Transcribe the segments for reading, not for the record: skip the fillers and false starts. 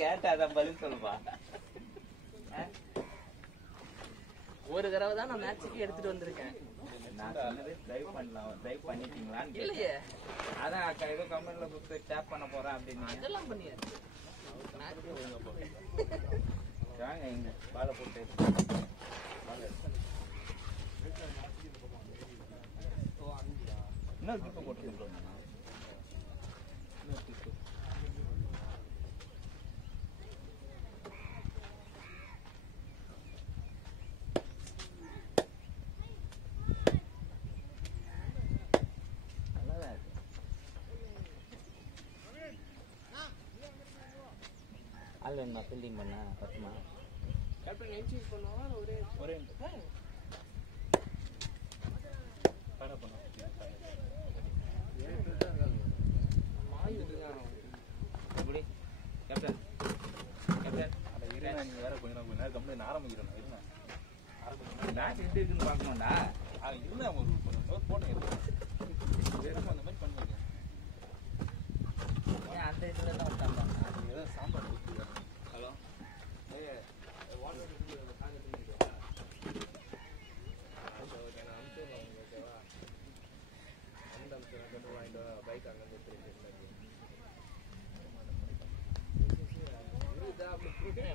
கேட்டாதான் பதில் சொல்லுப்பா. ஒரு தடவை தான் நான் மேட்சுக்கு எடுத்துட்டு வந்திருக்கேன். நான் சொன்னது டிரைவ் பண்ணலாம், டிரைவ் பண்ணிட்டீங்களான்னு இல்லையே. அதான் அக்கா ஏதோ கமெண்ட்ல கொடுத்து டேப் பண்ண போறேன் அப்படின்னு. அதெல்லாம் பண்ணியாச்சு. வாங்க இங்க பாலை போட்டு இன்னொரு டிப்பு போட்டுருக்கோம். இன்னொரு டிப்பு ஆள் வேணுமா ஃபீல்டிங் பண்ண பத்துமா? கேப்டன் என்சீவ் பண்ணுவா ஒரே ஒரே பட பண்ண எப்படி கேப்டன் கேப்டன் அதை இருங்க. நீங்க வேற கொஞ்ச நேரம் கம்பெனி ஆரம்பிக்கிறேன். இருங்க மேட்ச் எப்படி இருக்குன்னு பார்க்கணும்டா. அது இருங்க ஒரு கொஞ்சம் போட்டேன் அந்த மாதிரி பண்ணுவாங்க. அந்த இதுல தான் வந்தாங்க. ஏதோ சாம்பார் கொடுத்துருக்காங்க. ஹலோ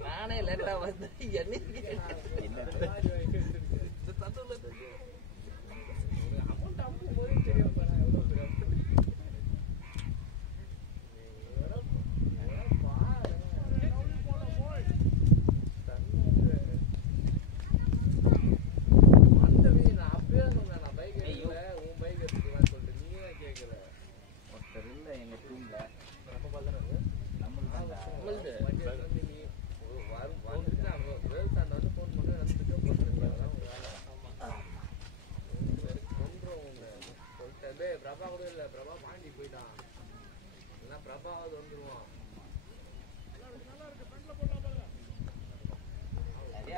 நானே லேட்டா வந்து என்ன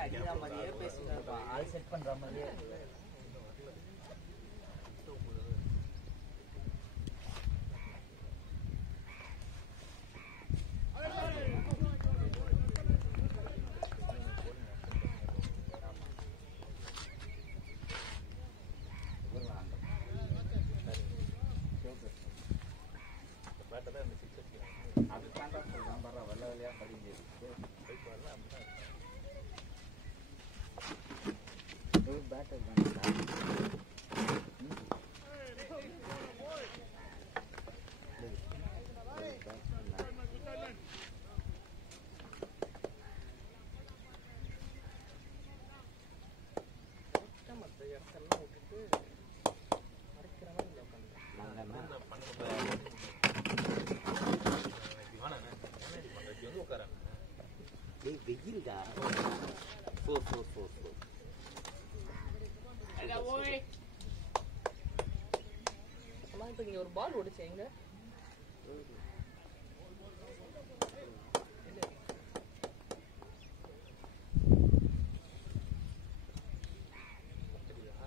அடிக்கிற மாதிரியே பேசிட்டு இருப்பான். ஆள் செட் பண்ற மாதிரியே. வெயில்டா 4 இப்ப இங்க ஒரு பால் ஓடுச்சு எங்க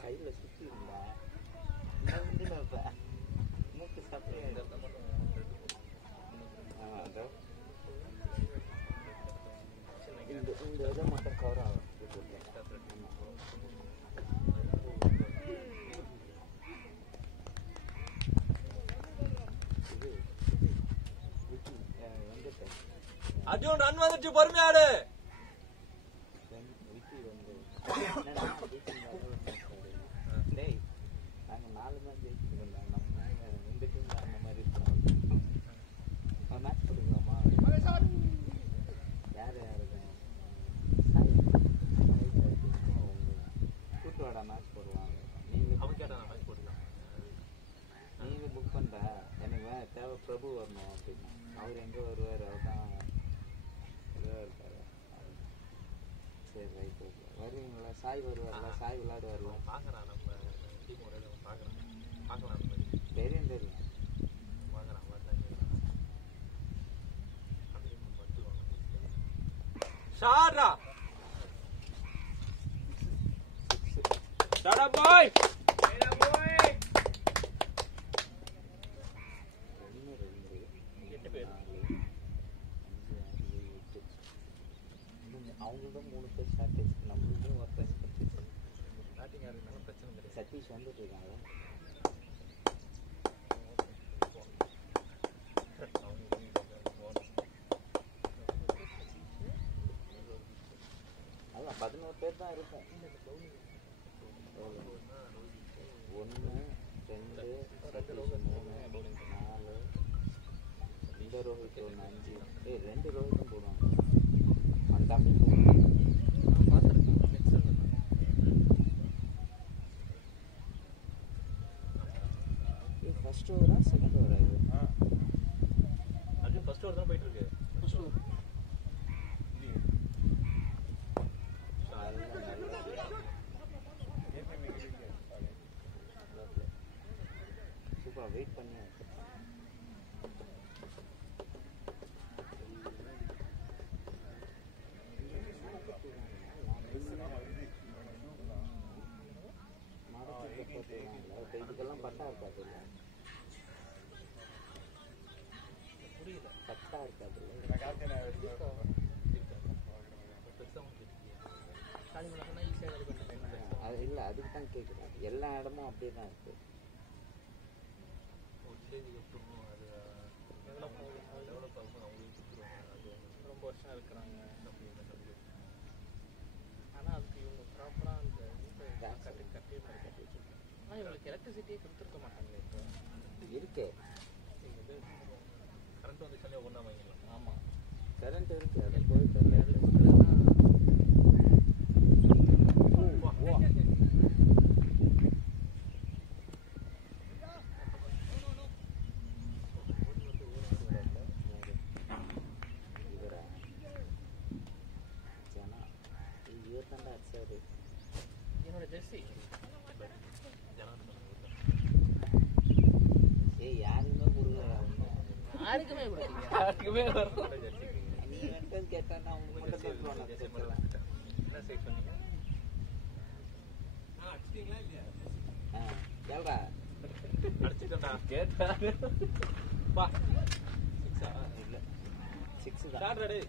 கையில சுத்தி இருந்தா மூக்கு சாப்பிட்டு இந்த இதை மட்டும் கவர் ஆகும். அர்ஜுன் ரன் வந்துச்சு, பொறுமையாடு. டேய் நாங்க 4 மேட்ச் ஜெயிச்சிருக்கோம். நம்ம 2 டீம் அந்த மாதிரி இருக்கோம். மேட்ச் போட்டுக்கலாமா? யார் யாருக்கு கூட்டுவாடா மேட்ச் போடுவாங்க. நீங்க புக் பண்ற எனக்கு தேவை பிரபு வரணும் அப்படின்னா அவர் எங்க வருவார்? அவர் தான் இருக்காரு. சரி ரைட் ஓகே. வருவீங்களா? சாய் வருவார்ல? சாய் விளையாடுவார்ல? தெரியும் தெரியும். ஷாட்ரா ஷாட் அப் பாய். ஒருத்தர் ஷார்டேஜ் நம்மளுக்கு ஒருத்தர் ஷார்டேஜ். ஸ்டார்டிங் யாருக்குனாலும் பிரச்சனை கிடையாது. சதீஷ் வந்துட்டு இருக்காங்க. அதான் 11 பேர் தான் இருக்கும். 1 2 சதீஷ் 3 4 இந்த ரோஹித் 1 5 2 ரோஹித்தும் போடுவாங்க. அந்த தம்பி ஃபர்ஸ்ட் ஓவரா செகண்ட் ஓவரா இது? அது ஃபர்ஸ்ட் ஓவர் தான் போயிட்டு இருக்கு. ஃபர்ஸ்ட் ஓவர் சூப்பர் வெயிட் பண்ணி இதுக்கெல்லாம் பட்டா இருக்காது இல்லை? புரியல. பட்டா இருக்காது இல்லை? அது இல்லை, அதுக்கு தான் கேட்குறேன். எல்லா இடமும் அப்படியே தான் இருக்கு. ரொம்ப வருஷம் இருக்கிறாங்க. ஆனால் அதுக்கு இவங்க ப்ராப்பராக அந்த கட்டி ஆனால் இவங்களுக்கு எலக்ட்ரிசிட்டியே கொடுத்துருக்க மாட்டாங்க. இப்போ இருக்கு கரண்ட் வந்துச்சாலே ஒன்றா வாங்கிடலாம். ஆமாம், கரண்ட் இருக்கு. அது போயிட்டு என்னோட ஜெர்சி யாருக்குமே கொடுக்கல. யாருக்குமே கொடுக்கல. யாருக்குமே நீ வந்து கேட்டான்னா அவங்க மட்டும் தான் என்ன சைஸ் பண்ணீங்க? கேள்றா அடிச்சுட்டா கேட்டா பா 6 இல்லை 6 தான். ஸ்டார்ட் ரெடி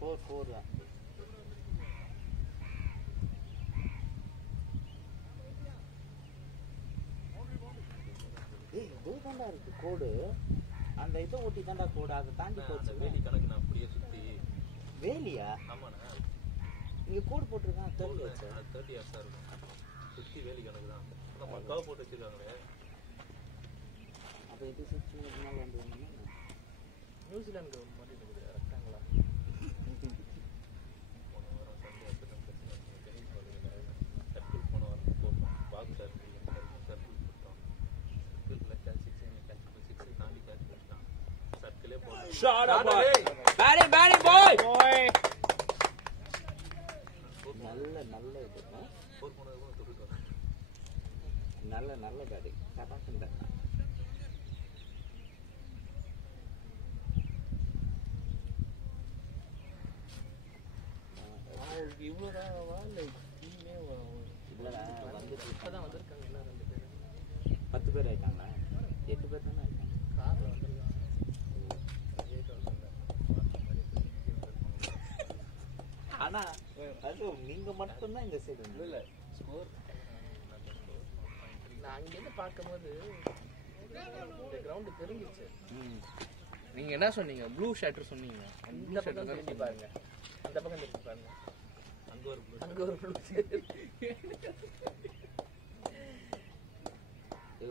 4 தான். இதோ தாண்டா இருக்கு கோடு. அந்த இதை ஒட்டி தாண்டா கோடு. அதை தாண்டி போச்சு. வேலி கணக்கு நான் அப்படியே சுற்றி. வேலியா? ஆமாண்ணா, இங்க கோடு போட்டிருக்கான் 30 30 இயர்ஸ் தான் இருக்கும். சுற்றி வேலி கணக்கு தான். ஆனால் பக்காவை போட்டு வச்சிருக்காங்களே. அப்போ இது 6 மணிக்கு மேலே வந்து நியூசிலாந்து மாதிரி இருக்குது ரெக்டாங்களா. போன வாரம் சண்டே சர்க்கிள் போன வாரம் போட்டோம். பாக்ஸ் சர்க்கிள் போட்டோம். சர்க்கிளில் கேட்ச் 6 தாண்டி கேட்ச் பண்ணிட்டான். சர்க்கிளே போட்டோம். நல்ல இது போர் போனதுக்கும் தொட்டுட்டு நல்ல காடி கரெக்டாக. இவ்வளோதாவா இல்லை டீமே இல்லைடா வந்துட்டு இப்போ தான் வந்திருக்காங்க. எல்லாம் 2 பேர் 10 பேர் ஆயிட்டாங்களா? 8 பேர் தானே இருக்காங்க. காரில் வந்திருக்காங்க. ஆனா அது நீங்க மட்டும்தான் இந்த சைடு இல்லை ஸ்கோர் நான் அங்கேருந்து பார்க்கும்போது இந்த கிரவுண்டு தெரிஞ்சிச்சு. நீங்க என்ன சொன்னீங்க? ப்ளூ ஷர்ட் சொன்னீங்க. இந்த பக்கம் திரும்பி பாருங்க, அந்த பக்கம் திரும்பி பாருங்க. அங்க ஒரு ப்ளூ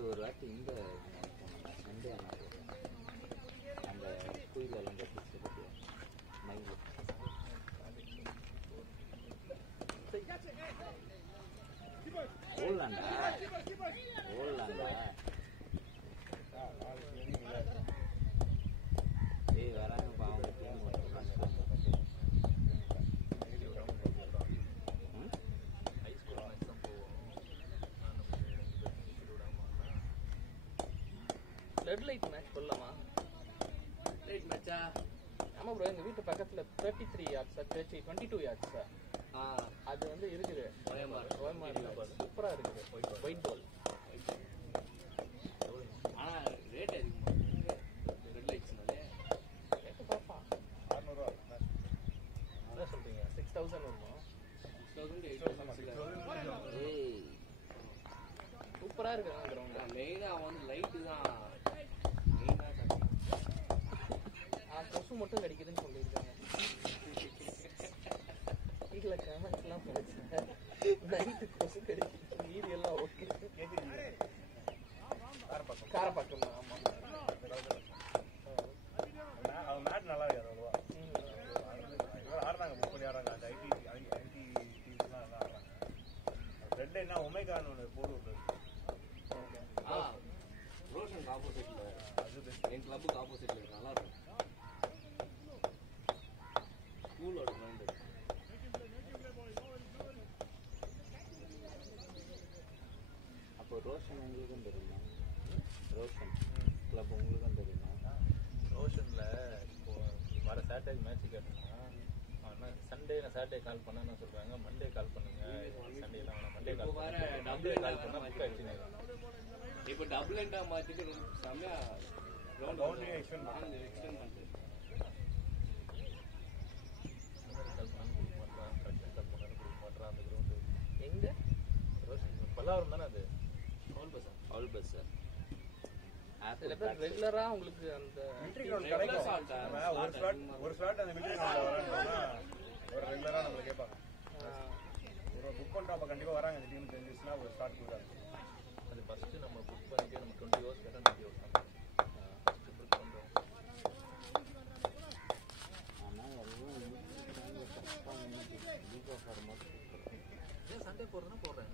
ஒரு வாட்டி இந்த சண்டே அந்த குயிலெல்லாம் கட்டிச்சு மயில் ஓடலாண்டா. வராங்க பாவம். ரெட் லைட் மேட்ச் சொல்லலாமா? லைட் மேட்சா? ஆமா ப்ரோ, எங்க வீட்டு பக்கத்துல 33 yards 22 yards அது வந்து இருக்குது. ஓஎம்ஆர் சூப்பரா இருக்குது. White ball. ஆனா ரேட் அதிகமா ரெட் லைட்ஸ்னாலே ரேட் பாப்பா 6,000 இருக்கும். 6,000 ஏய் சூப்பரா இருக்கு அந்த கிரவுண்ட். மெயினா வந்து லைட்டு தான் மெயினா கொசு மட்டும் கடிக்குதுன்னு சொல்லியிருக்காங்க. இல்ல கமெண்ட்லாம் படிச்சேன். நைட்டு கொசு கடிக்குது, மீதி எல்லாம் ஓகே. காரப்பாக்கம் தான். ஆமா அவங்க மேட் நல்லா இருக்காது அவ்வளோவா. ஆடுறாங்க, புக் பண்ணி ஆடுறாங்க. அந்த ஐடி டீம்ஸ்லாம் நல்லா ஆடுறாங்க. ரெட் லைன்னா ஒமேகான்னு ஒன்று போடு விடுறது. ரோஷனுக்கு ஆப்போசிட்ல அது பெஸ்ட். என் கிளப்புக்கு ஆப்போசிட்ல இருக்கு, நல்லா இருக்கும். ஸ்கூலோட கிரவுண்டு. அப்போ ரோஷன் உங்களுக்கும் தெரியுமா? ரோஷன் கிளப் உங்களுக்கும் தெரியுமா? ரோஷனில் இப்போ வர சாட்டர்டே மேட்ச் கேட்டோம்னா ஆனால் சண்டே கால் பண்ணான்னு சொல்கிறாங்க. மண்டே கால் பண்ணுங்க, சண்டேலாம் வேணாம், மண்டே கால் பண்ணுங்க. மண்டே கால் பண்ணால் புக் ஆகிடுச்சு. இப்போ டபுள் எண்டா மாத்திட்டு செம்மையா பவுண்டரி எக்ஸ்டெண்ட் பண்ணிட்டு கால் பண்ணாலும் கொடுக்க மாட்டான், கரெக்டாக கால் பண்ணாலும் கொடுக்க மாட்டான். அந்த கிரவுண்டு எங்க ரோஷன் பல்லாவரம் தானே அது. All bus sir. சில பேர் ரெகுலரா உங்களுக்கு அந்த மிலிட்ரி கிரவுண்ட் கிடைக்கும். ஒரு ஸ்லாட் அந்த மிலிட்ரி கிரவுண்ட்ல வராங்கன்னா ஒரு ரெகுலரா நம்மள கேட்பாங்க. ஒரு புக் பண்ணிட்டு அப்போ கண்டிப்பாக வராங்க. இந்த டீம் தெரிஞ்சிச்சுன்னா ஒரு ஸ்டார்ட் கொடுக்குறாங்க. அது ஃபர்ஸ்ட் நம்ம புக் பண்ணிட்டு நம்ம 20 hours கேட்டால் 20 hours தான் புக் பண்ணுறோம். ஆனால் எல்லாம் லீக் ஆஃப் ஆர் மட்டும் ஏன் சண்டே போடுறதுன்னா போடுறேன்.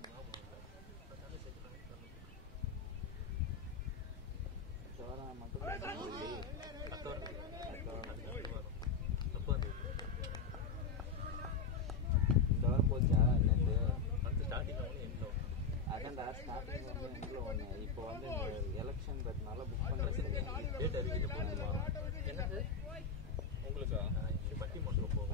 சண்டே செக் பண்ணி மட்டும் இந்த வாரம் போச்சா? நேற்று ஸ்டார்டிங் வந்து எந்த அதான்டா ஸ்டார்டிங் வந்து எங்களை ஒன்று. இப்போ வந்து இந்த எலெக்ஷன்றதுனால புக் பண்ணுறது டேட் அறிவிக்கிட்டு போகணுமா? என்னது உங்களுக்கா? இங்கே பட்டிமன்றம் போகும்.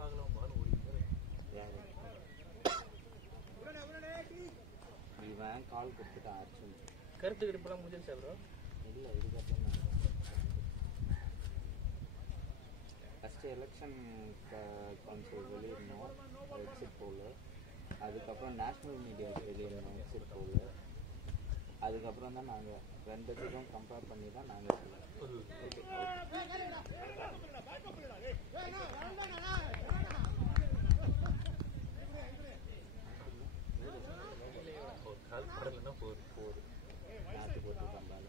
பார்க்கலாம் பால் ஓடிட்டு இவன் கால் கொடுத்துட்டான் அர்ஜுன். கருத்து கணிப்பெல்லாம் முடிஞ்சிருச்சா ப்ரோ? இல்லை இதுக்கப்புறம் தான் ஃபஸ்ட்டு எலெக்ஷன் கவுன்சில் வெளியிடணும் எக்ஸிட் போல். அதுக்கப்புறம் நேஷ்னல் மீடியாவுக்கு வெளியிடணும் எக்ஸிட் போல். அதுக்கப்புறம் தான் நாங்கள் ரெண்டுத்துக்கும் கம்பேர் பண்ணி தான் நாங்கள் சொல்லுவோம். கால் படலைன்னா போகுது நாட்டு போட்டு கம்பால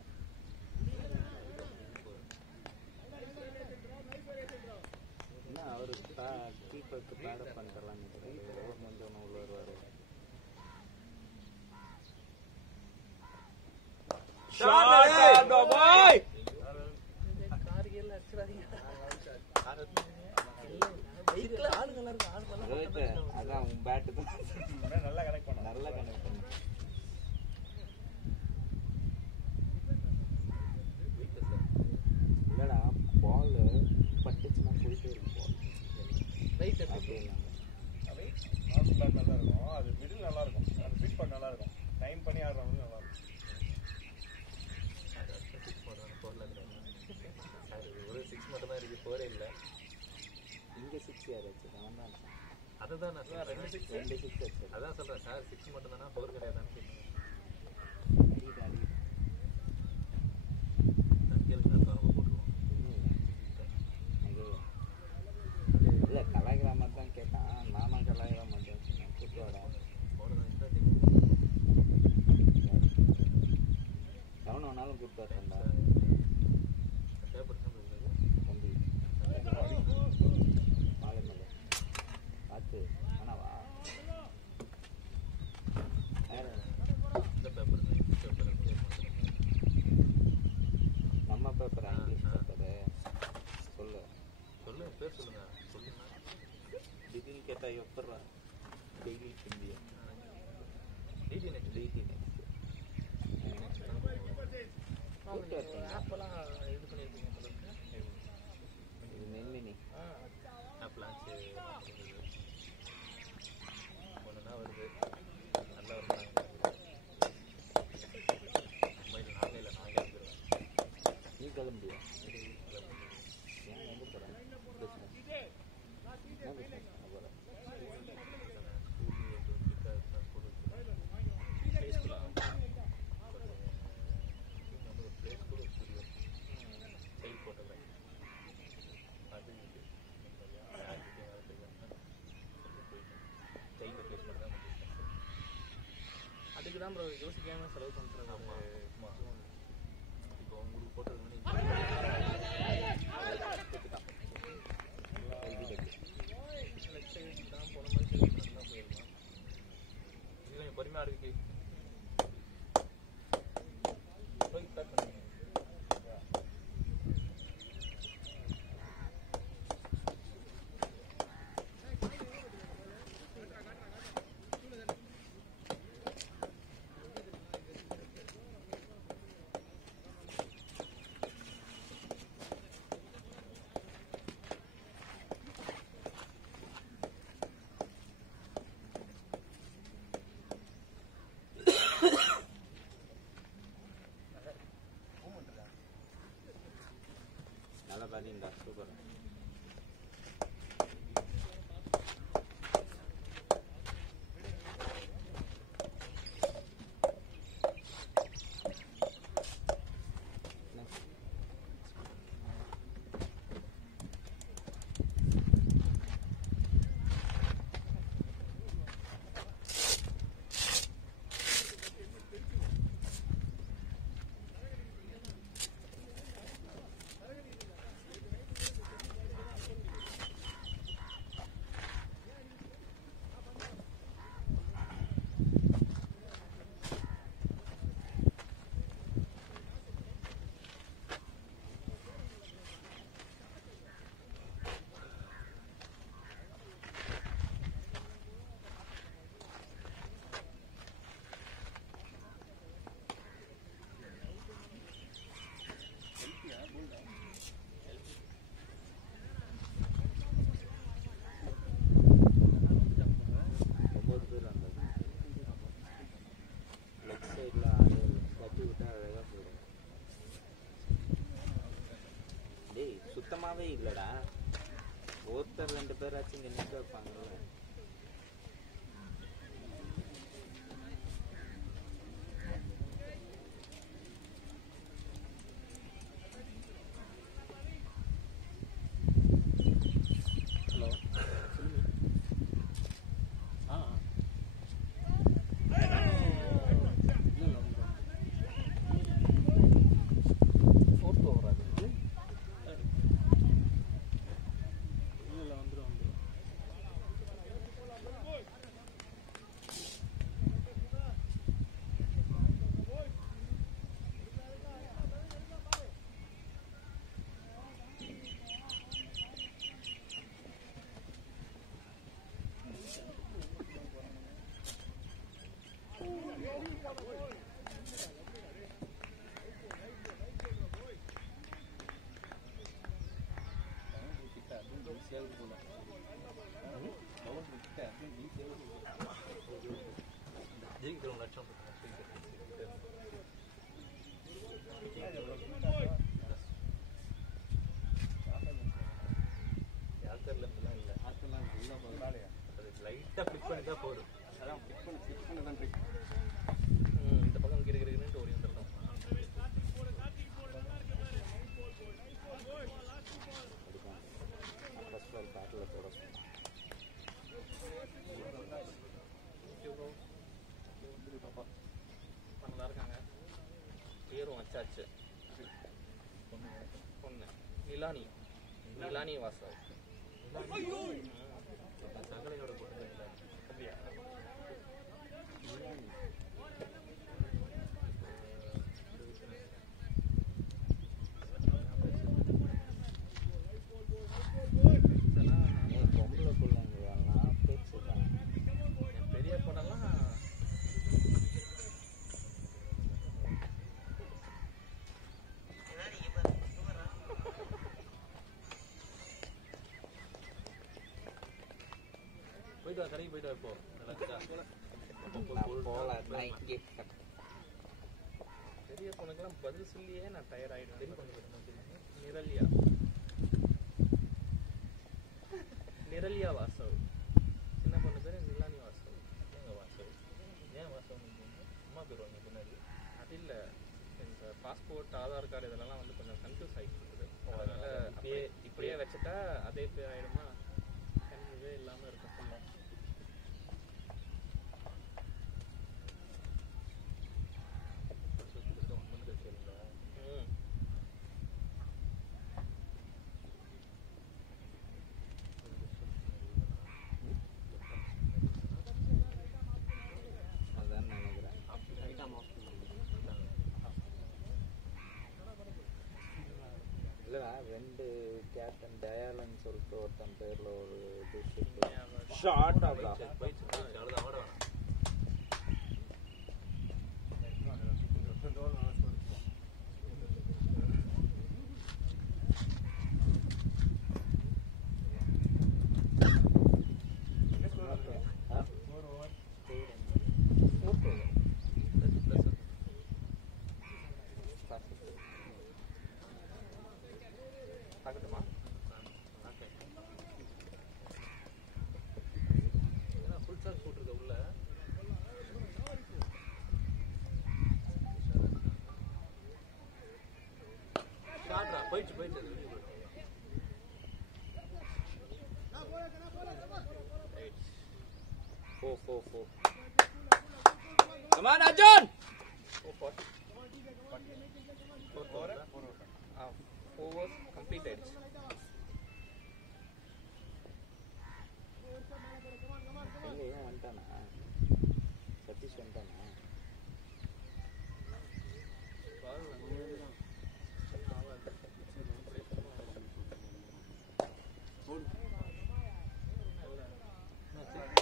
என்ன அவரு கீப்பருக்கு பேடப் பண்ணிடலாம். கவர்மெண்ட் ஒன்று உள்ள வருவார். காரியெல்லாம் அடிச்சிடாதீங்க. அதான் உன் பேட்டு தான் நல்லா கனெக்ட் பண்ண நல்லா கனெக்ட் பண்ண. இல்லடா பால் பட்டுச்சுன்னா போயிட்டே இருக்கும் பால். ரைட் அப்படி இல்லாமல் நார்மல் பேட் நல்லா இருக்கும். அது மிடில் நல்லா இருக்கும். அது ஸ்வீட் பாட் நல்லா இருக்கும். டைம் பண்ணி ஆடுறவங்க நல்லா இருக்கும். ஒரு 6 மட்டும் தான் இருக்கு, 4 இல்லை. இங்கே 6 யாராச்சு அவன் தான் அதுதான் நான் சொல்றேன். 2 6 வச்சு அதான் சொல்றேன் சார், 6 மட்டும் தானா 4 கிடையாதான்னு கேட்குறேன். போட்டுருவோம். இல்லை கலாய்கிற மாதிரி தான் கேட்டான். நானும் கலாய்கிற மாதிரி தான் சொன்னேன். கூட்டுவாடா எவனை வேணாலும் கூப்பிட்டு வரேன்டா தம்பி. மாலை மேலே பார்த்து ஆனாவா இந்த பேப்பர் நம்ம பேப்பர் இங்கிலீஷ் பேப்பரு சொல்லு பேர் சொல்லுங்க. சொல்லுங்க திடீர்னு கேட்டால் எப்பட்றா டெய்லி இந்தியா டிடி நெக்ஸ்ட் ஆப்பெல்லாம் இது பண்ணியிருக்கீங்க சொல்லுங்க. இது நெல்மினி பிளான்ஸ் ஒன்றுனா வருது. நல்லா வருது. கிளம்பியா? ஏன் எங்கே போகிறேன்? பிஸ்னஸ் என்ன பிஸ்னஸ் பண்ண போகிறேன்? அதுக்கு தான் ப்ரோ யோசிக்காம செலவு பண்ணுறது. இப்போ உங்களுக்கு போட்டது தான் போன மாதிரி தான் போயிருக்கலாம். இது கொஞ்சம் பொறுமையாக இருக்கு. நல்லா பார்த்தீங்களா? சூப்பர். சுத்தமாவே இல்லடா. ஒருத்தர் 2 பேராச்சும் இங்க நிக்க வைப்பாங்கல்ல. லைட்டாக ஃபிட் பண்ணி தான் போதும். அதான் ஃபிட் பண்ணி தான் ட்ரிக். இந்த பக்கம் கிருகிருன்னு ஓடி வந்துருக்கோம். நல்லா இருக்காங்க. பேரும் வச்சாச்சு. பொண்ணு நிலானி வாசவ். சங்கலையோட போட்டு அப்படியா? பொம்பளை பிள்ளைங்கலாம் பேச்சு தான். பெரிய பொண்ணெல்லாம் போயிட்டு வா, கடைக்கு போயிட்டு வா. இப்போ நல்லா இருக்கா? நான் போகல, நான் இங்கே ஜிஎஃப் உனக்குலாம் பதில் சொல்லியே நான் டயர்ட் ஆகிடுவேன். நிரல்யா நிரல்யா வாசவ். சின்ன பொண்ணு பேர் நிலானி வாசவ். ஏங்க வாசவ்? ஏன் வாசவ்? அம்மா பேர் வாங்க பின்னாடி. அது இல்லை, இந்த பாஸ்போர்ட் ஆதார் கார்டு இதெல்லாம் வந்து கொஞ்சம் கன்ஃபியூஸ் ஆகிட்டு இருக்குது. அதனால் இப்படியே வச்சுட்டா அதே பேர் ஆகிடுமா, கன்ஃபியூஸே இல்லாமல் இருக்கும் ஃபுல்லாக. அதான் நினைக்கிறேன். இல்லைடா, 2 கேப்டன் டயாலன்னு சொல்லிட்டு ஒருத்தன் பேரில் ஒரு இது ஷார்ட் ஆகலாம். பார்க்கட்டுமா? ஃபுல் சார்ஜ் போட்டிருக்க உள்ள. ஷார்ட்ரா போயிடுச்சு அது. Four. Come on, Arjun! 4 overs complete ஆயிடுச்சு. எங்க ஏன் வந்துட்டானா? சதீஷ் வந்துட்டானா?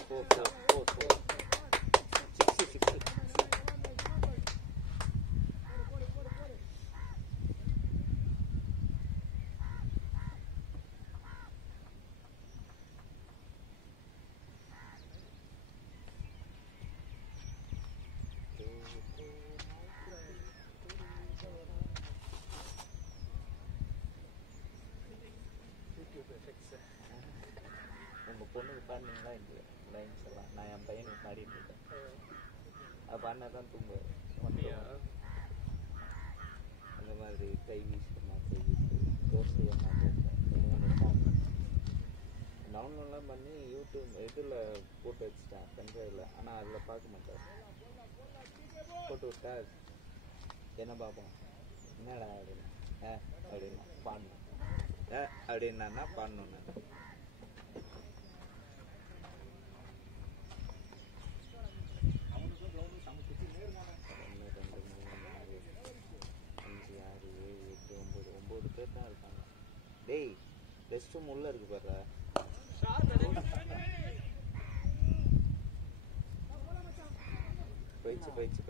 Four. 6. உங்க பொண்ணுக்கு பாடினீங்களா இல்லையா லைன்ஸ் எல்லாம்? நான் என் பையனுக்கு பாடிட்டு இருக்கேன். அது பாடினா தான் தூங்குவேன். அந்த மாதிரி கை வீசுமா, கை வீசு, தோசையம்மா தோசை, டவுன்லோட்லாம் பண்ணி யூடியூப் இதில் போட்டு வச்சுட்டேன், பென்ட்ரைவில். ஆனால் அதில் பார்க்க மாட்டேன். போட்டு விட்டா என்ன பார்ப்போம், என்னடா அப்படின்னா அப்படின்னா பாடணும் அப்படின்னா பாடணும். நான் பேர் தான் இருக்காங்க. டேய், ரெஸ்ட் ரூம் உள்ள இருக்கு பாரு. போயிடுச்சு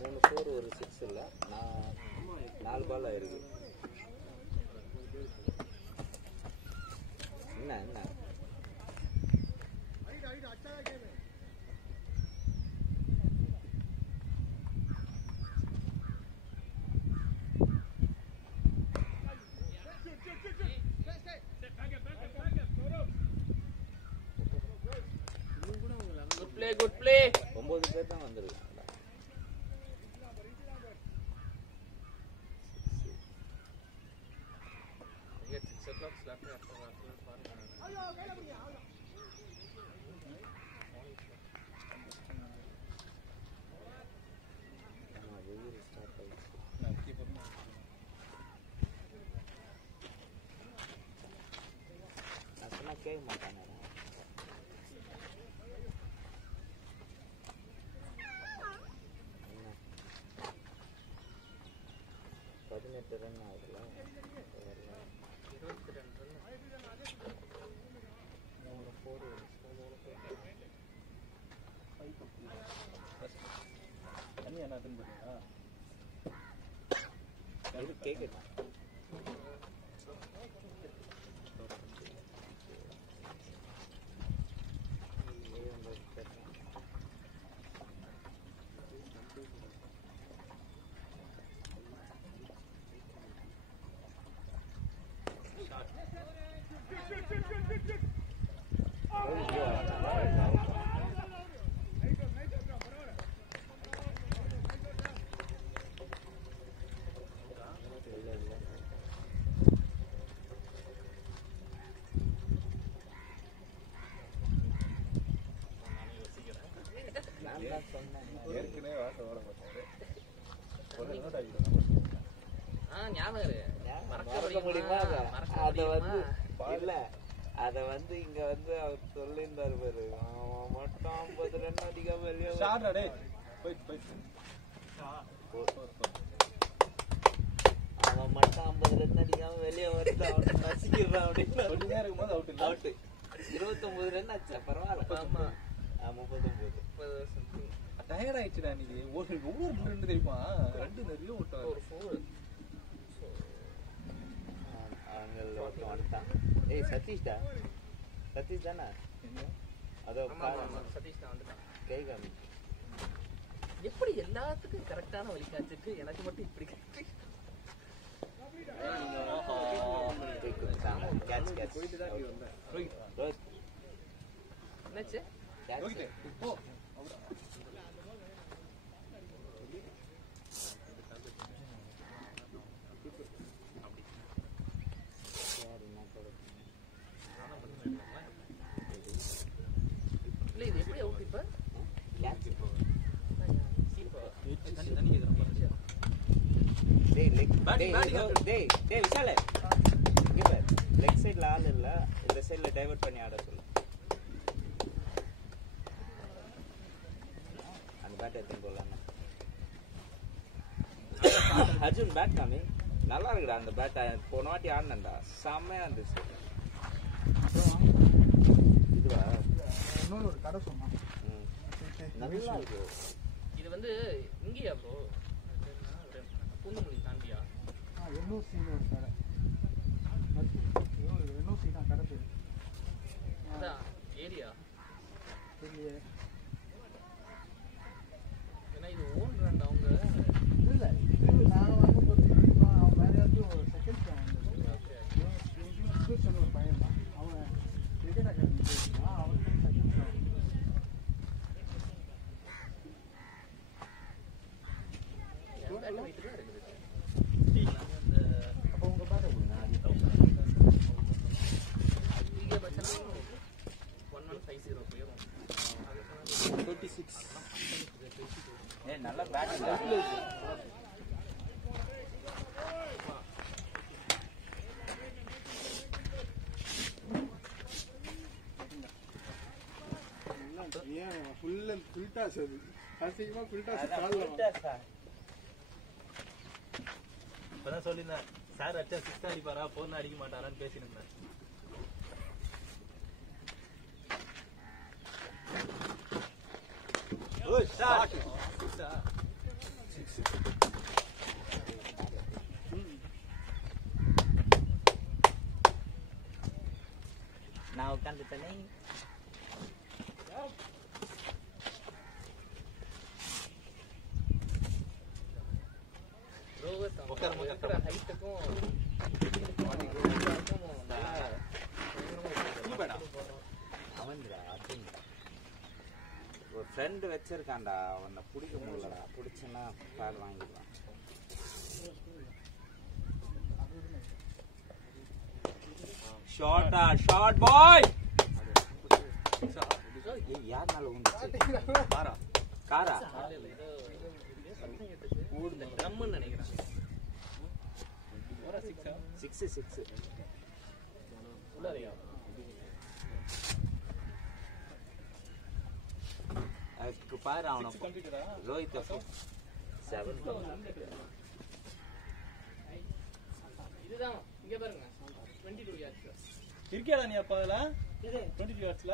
3 4 ஒரு 6 இல்லை, 4 பால் ஆயிருக்கு. என்ன குட் பிளே. 9 பேர் தான் வந்திருக்காங்க. இங்க 6 o'clock ஸ்லாப் வெயில் ஸ்டார்ட் ஆயிடுச்சு. நான் சொன்னா கேட்க மாட்டாங்க. 18 ரன் ஆகுதுல, 22 ரன். 3 4 தண்ணி என்ன அட்டன் பண்ணுறீங்களா? இது கேட்குது. ஏற்கனவே வாசம் ஓட மாட்டாரு. ஞாபகம் இருக்கு. மறக்க முடியுமா? அத வந்து இல்ல அத வந்து இங்க வந்து அவர் சொல்லியிருந்தாரு பாரு, அவன் மட்டும் 50 ரன் அதிகம் வெளியே அவன் மட்டும் 50 ரன் அடிக்காம வெளியே வருது, அவனை நசிக்கிறான் அப்படின்னு இருக்கும்போது அவுட் 29 ரன் ஆச்சா? பரவாயில்ல. ஆமா 39 டயர்ட் ஆயிடுச்சுடா நீ. ஒவ்வொரு ரெண்டு தெரியுமா, ரெண்டு நிறைய ஓட்டம். ஒரு 4 அங்க ஒருத்தன் வந்துட்டான். ஏய் சதீஷ் தானே? அதோ சதீஷ் தான் வந்துட்டான். கை காமி எப்படி எல்லாத்துக்கும் கரெக்டான வழி காத்துட்டு எனக்கு மட்டும் இப்படி என்னாச்சு? இல்ல இது எப்படி அவுட் இப்ப? விஷால லெக் சைட்ல ஆள் இல்ல, இந்த சைட்ல டைவர்ட் பண்ணி ஆட சொல்லு. அந்த பேட் எடுத்து போலாம். அர்ஜுன் பேட் காமி நல்லா இருக்குடா அந்த பேட். போன வாட்டி ஆடினேன்டா, செம்மையா இருந்துச்சு. இதுவா இன்னொரு ஒரு கடை சொன்னான், நல்லா இருக்கு. இது வந்து இங்கேயா ப்ரோ? பூந்தமல்லி தாண்டியா? என்ஓசின்னு ஒரு கடை, என்ஓசி தான் கடை பேர். அதான் ஏரியா பெரிய ஏன்னா இது ஓன் பிராண்ட் அவங்க. இல்லை இது நான் வாங்க போகிறது அவன் வேற யாருக்கும் ஒரு செகண்ட் வந்து ஒரு பையன் தான், அவன் கிரிக்கெட் அகாடமி போயிருக்கான், அவனுக்கு செகண்ட் அப்போ உங்கள் பேட்டை கொடுங்க. 1150 போயிடும். 36 நல்ல பேட். ஃபுல் டாஸ் அது அசிங்கமா ஃபுல் டாஸ் கால்ல இப்பதான் சொல்லியிருந்தேன் சார், அச்சா 6 தான் அடிப்பாரா, 4 தான் அடிக்க மாட்டாரான்னு பேசியிருந்தேன். நான் உட்காந்துட்டேனே. ஹைட்டுக்கும் அவன்டா ஒரு ஃப்ரெண்டு வச்சிருக்கான்டா, அவனை பிடிக்க முடியலடா. பிடிச்சனா பேட் வாங்கிக்கலாம். ஷார்ட்டா ஷார்ட் பாய். யாருனால உண்டு காரா ட்ரம்னு நினைக்கிறேன். 6 உள்ளாரியா? அதுக்கு பாரு அவனை ரோஹித் 7. இதுதான் இங்க பாருங்க 22 yards. இருக்கியாடா நீ அப்ப அதுல 22 yardsல?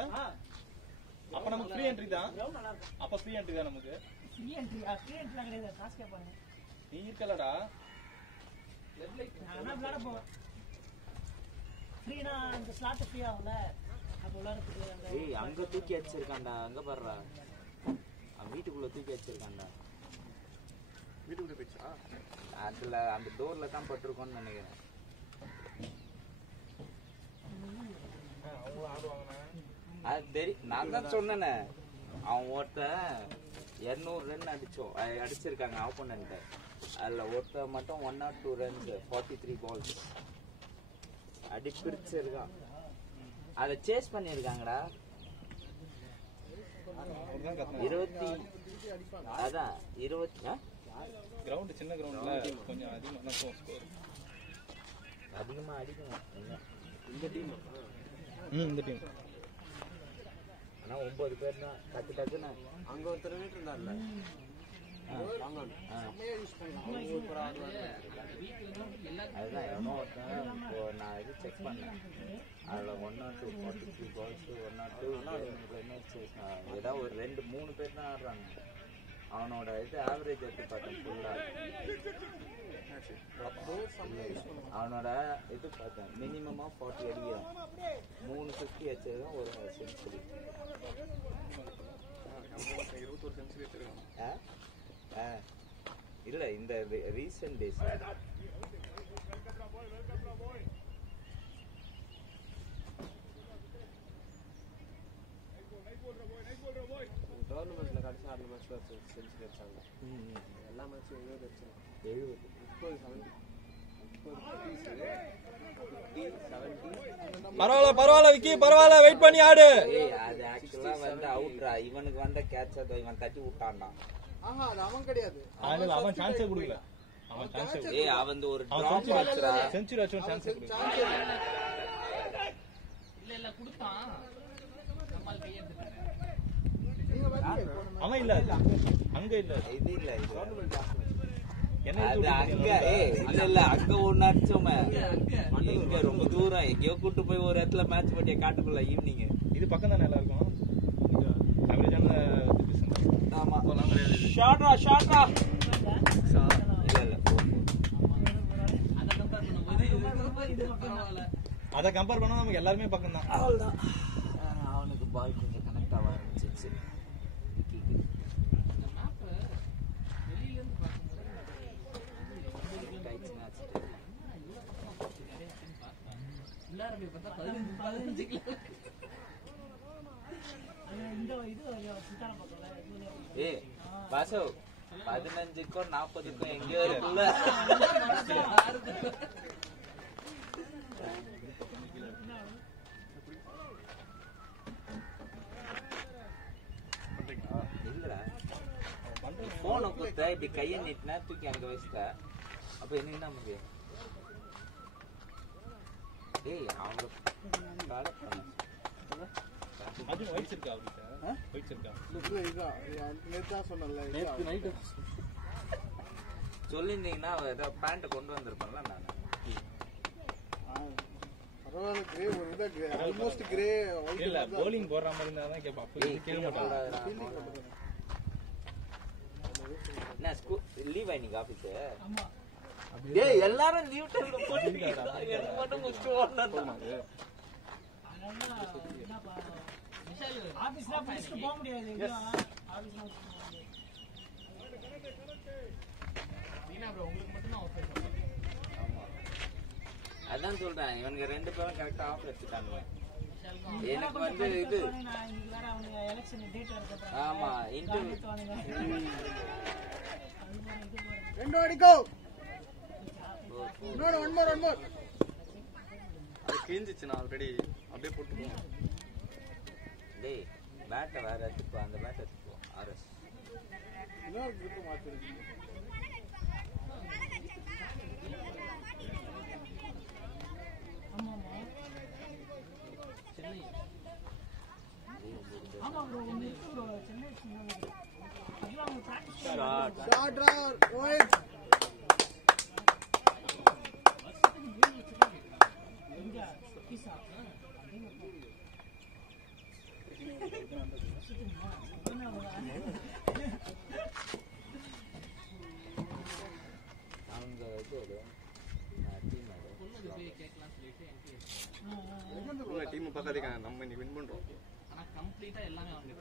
அப்ப நமக்கு ஃப்ரீ என்ட்ரி தான். அப்ப ஃப்ரீ என்ட்ரி தான் நமக்கு. ஃப்ரீ என்ட்ரிலாம் கிடையாது, காசு கேட்பாங்க. நீ இருக்கலடா. நான் விளையாட போவேன். ஃப்ரீனா அந்த ஸ்லாட் ஃப்ரீ ஆகும்ல, அப்போ விளையாடுறதுக்கு. ஏய் அங்க தூக்கி வச்சிருக்கான்டா, அங்க பாருடா. அவன் வீட்டுக்குள்ள தூக்கி வச்சிருக்கான்டா. வீட்டுக்குள்ள போயிடுச்சா? அதுல அந்த டோர்ல தான் பட்டிருக்கோன்னு நினைக்கிறேன். அவங்களும் ஆடுவாங்கண்ணா. அது தெரியும். நான் தான் சொன்னேனே, அவன் ஒருத்தன் 200 ரன் அடிச்சிருக்காங்க ஆப்போனன்ட். அதில் ஒருத்தன் மட்டும் 102 runs 43 balls அடி பிரிச்சிருக்கான். அதை சேஸ் பண்ணியிருக்காங்கடா. 20 அதான் 20 கிரவுண்ட் சின்ன கிரவுண்ட்ல கொஞ்சம் அதிகமா ஸ்கோர் அதிகமாக அடிக்கணும். இந்த டீம் ஆனால் 9 பேர் தான் டக்குன்னு அங்க ஒருத்தர் வீட்டு இருந்தார்ல அதுதான் எவனோ ஒருத்தன். இப்போ நான் இது செக் பண்ணேன், அதில் 102 43 balls 102 ஏதாவது ஒரு 2-3 பேர் தான் ஆடுறாங்க. அவனோட இது ஆவரேஜ் எடுத்து பார்த்தேன் ஃபுல்லாக. அவனோட இது பார்த்தேன் மினிமமாக 40 அடிக்கிறான். 350 வச்சிருக்கான் ஒரு செஞ்சுரி. 21 செஞ்சுரி வச்சிருக்காங்க. இல்லை இந்த ரீசெண்ட் டேஸ் டோர்னமெண்ட்ல கடைசி 6 மேட்ச்ல செஞ்சுரி வச்சாங்க. எல்லா மேட்சும் 70 வச்சாங்க. 70 பரவாயில்ல விக்கி, பரவாயில்ல, வெயிட் பண்ணி ஆடு. அது ஆக்சுவலா வந்து அவுட்ரா. இவனுக்கு வந்த கேட்ச் அதை இவன் தட்டி விட்டான்டா. ஆஹா, அது அவன் கிடையாது. அவன் சான்ஸே கொடுக்கல. அவன் சான்ஸ் அவன் ஒரு டிராப் ஆச்சுடா. செஞ்சுரி அடிச்சவன் சான்ஸ் கொடுக்கல. இல்ல கொடுத்தான், நம்மால் கையை எடுத்துட்டாரு. அவன் இல்ல அங்க இல்ல இது இல்ல இது என்ன அது அங்க இல்ல அங்க ஒண்ணு அடிச்சோமே. இங்க ரொம்ப தூரம் எங்கேயோ கூட்டு போய் ஒரு இடத்துல மேட்ச் பண்ணிய காட்டுக்குள்ள ஈவினிங். இது பக்கம் தானே எல்லாம் இருக்கும். அவரேஜான ஆமா ஷாட்ரா இல்ல அத கம்பேர் பண்ணா நமக்கு எல்லாருமே பக்கம் தான். அவ்வளவுதான். அவனுக்கு பால் கொஞ்சம் கனெக்ட் ஆக ஆரம்பிச்சிச்சு. பாசு 15க்கும் 40க்கும் எங்கேயோ இருக்குல்ல. இல்லடா போன குத்த இப்படி கையை நீட்டினா தூக்கி அங்க வச்சுட்ட. அப்ப என்ன முடியும்? அவங்க அது ஒயிட் இருக்கா அவர்கிட்ட? ஒயிட் இருக்கா? சொல்லிருந்தீங்கன்னா பேண்ட் கொண்டு வந்திருப்பேன்ல நான். இல்ல bowling போடுற மாதிரி இருந்தா தான் கேப்பா. அப்ப கேள மாட்டாங்க. நான் லீவ் இன்னைக்கு ஆபீஸ். டேய் எல்லாரும் லீவ் டைம்ல போட்டுட்டீங்க. எனக்கு மட்டும் முடிச்சு ஓடணும். ஆபீஸ்ல ஃபர்ஸ்ட் போக முடியாது. ஆபீஸ்ல வீணா bro உங்களுக்கு மட்டும் தான் ஆஃபர் பண்ணுங்க. அதான் சொல்றேன், இவனுக்கு 2 பேரும் கரெக்டா ஆஃப் எடுத்துட்டாங்க. எனக்கு வந்து இது ஆமா இன்டர்வியூ 2 அடிக்கோ. இன்னொரு ஒன் மோர் அது கிழிஞ்சிச்சு. ஆல்ரெடி அப்படியே போட்டு போங்க. டேய் பேட்டை வேற எடுத்துக்கோ. அந்த பேட்டை எடுத்துக்கோ. ஆர்எஸ் இன்னொரு கிரிப் மாத்திருங்க. Shot Rohit. டீம் பார்க்காதீங்க, நம்ம இன்னைக்கு வின் பண்றோம். ஆனா கம்ப்ளீட்டா எல்லாமே அவங்க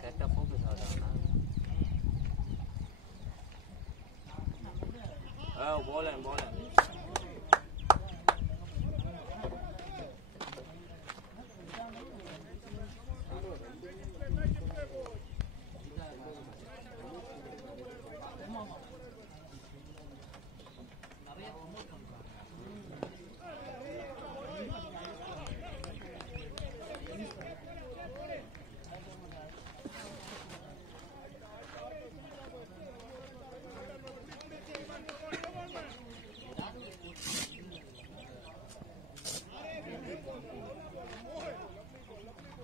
கரெக்டாக ஃபோக்கஸ் ஆகுதாங்கண்ணா போலேன்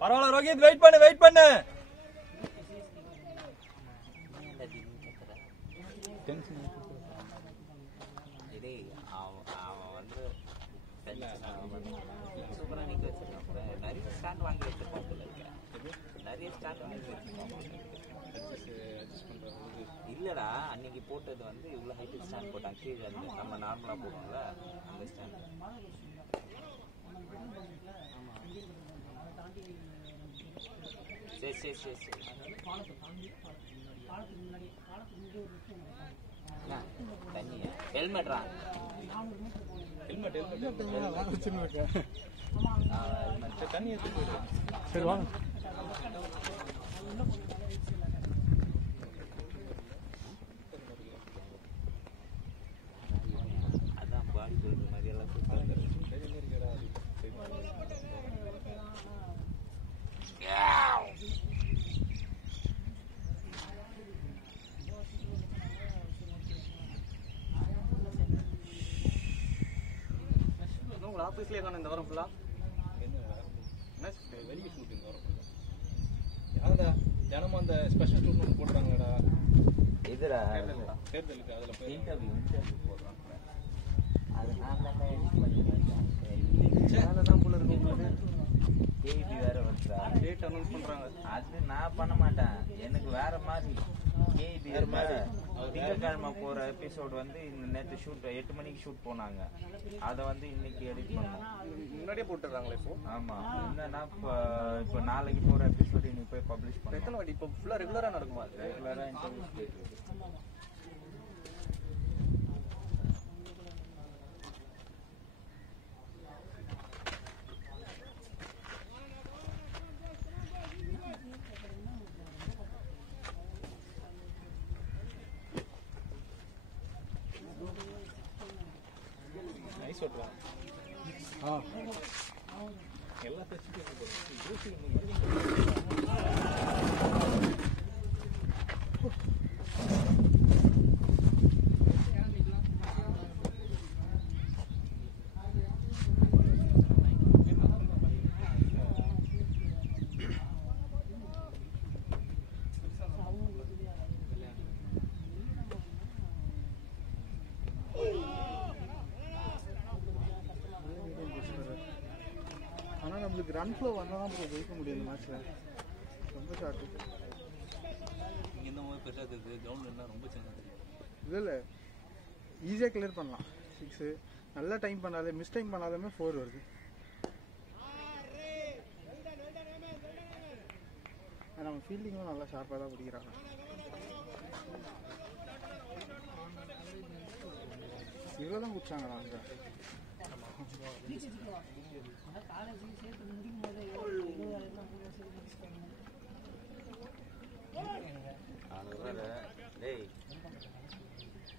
பரவாயில்ல ரோஹித், வெயிட் பண்ணு. அவன் வந்து சூப்பராக நிற்க வச்சிருக்கான். நிறைய ஸ்டாண்ட் வாங்கி வச்சிருப்பான் போல இருக்க. நிறைய ஸ்டாண்ட் வாங்கி வச்சிருப்பான். இல்லடா, அன்னைக்கு போட்டது வந்து இவ்வளோ ஹைட் ஸ்டாண்ட் போட்டான். கீழே அந்த நம்ம நார்மலாக போடுவோம்ல அந்த ஸ்டாண்ட். சரி தண்ணியா ஹெல்மெட்ரா தண்ணி எடுத்து போயிடு. சரி வாங்க. அதான் பாடி பில்டர் மாதிரி எல்லாம் ஆஃபீஸ்லேயே தானே இந்த வாரம் ஃபுல்லாக வெளியே ஷூட்டிங் வரும். யாரடா தினமும் அந்த ஸ்பெஷல் ஷூட் போடுறாங்கடா. இதுடா தேர்தலுக்கு அதில் போய் இன்டர்வியூ போடுறாங்க. அது நான் தான் போல இருக்கும் உங்களுக்கு. கேபி வேற வருதா? டேட் அனௌன்ஸ் பண்ணுறாங்க. அது நான் பண்ண மாட்டேன். எனக்கு வேற மாதிரி கேபி திங்கக்கிழமை போற எபிசோட் வந்து நேற்று ஷூட் 8 மணிக்கு ஷூட் போனாங்க. அதை வந்து இன்னைக்கு எடிட் பண்ணோம். முன்னாடியே போட்டுடுறாங்களே இப்போ. ஆமா, என்னன்னா இப்போ நாளைக்கு போற எபிசோட் இன்னைக்கு போய் பப்ளிஷ் பண்ணோம். எத்தனை வாட்டி இப்போ ஃபுல்லாக ரெகுலராக நடக்குமா? அது ரெகுலராக இன்டர்வியூஸ் கேட்டு நைஸ் ஓட்டுறாங்க. எல்லா ஆனால் நம்மளுக்கு ரன் ஃப்ளோ வந்தால் தான் போய் ஜெயிக்க முடியும் இந்த மேட்ச்சில். ரொம்ப ஷார்ட்டு. இங்கே இந்த மாதிரி பெருசாக இருக்குது. கிரவுண்ட் என்ன ரொம்ப சின்னது. இல்லை ஈஸியாக கிளியர் பண்ணலாம். 6 நல்லா டைம் பண்ணாலே, மிஸ் டைம் பண்ணாலுமே 4 வருது. நம்ம ஃபீல்டிங்கும் நல்லா ஷார்ப்பாக தான் பிடிக்கிறாங்க. இவ்வளோ தான் குடிச்சாங்கடா அங்கே.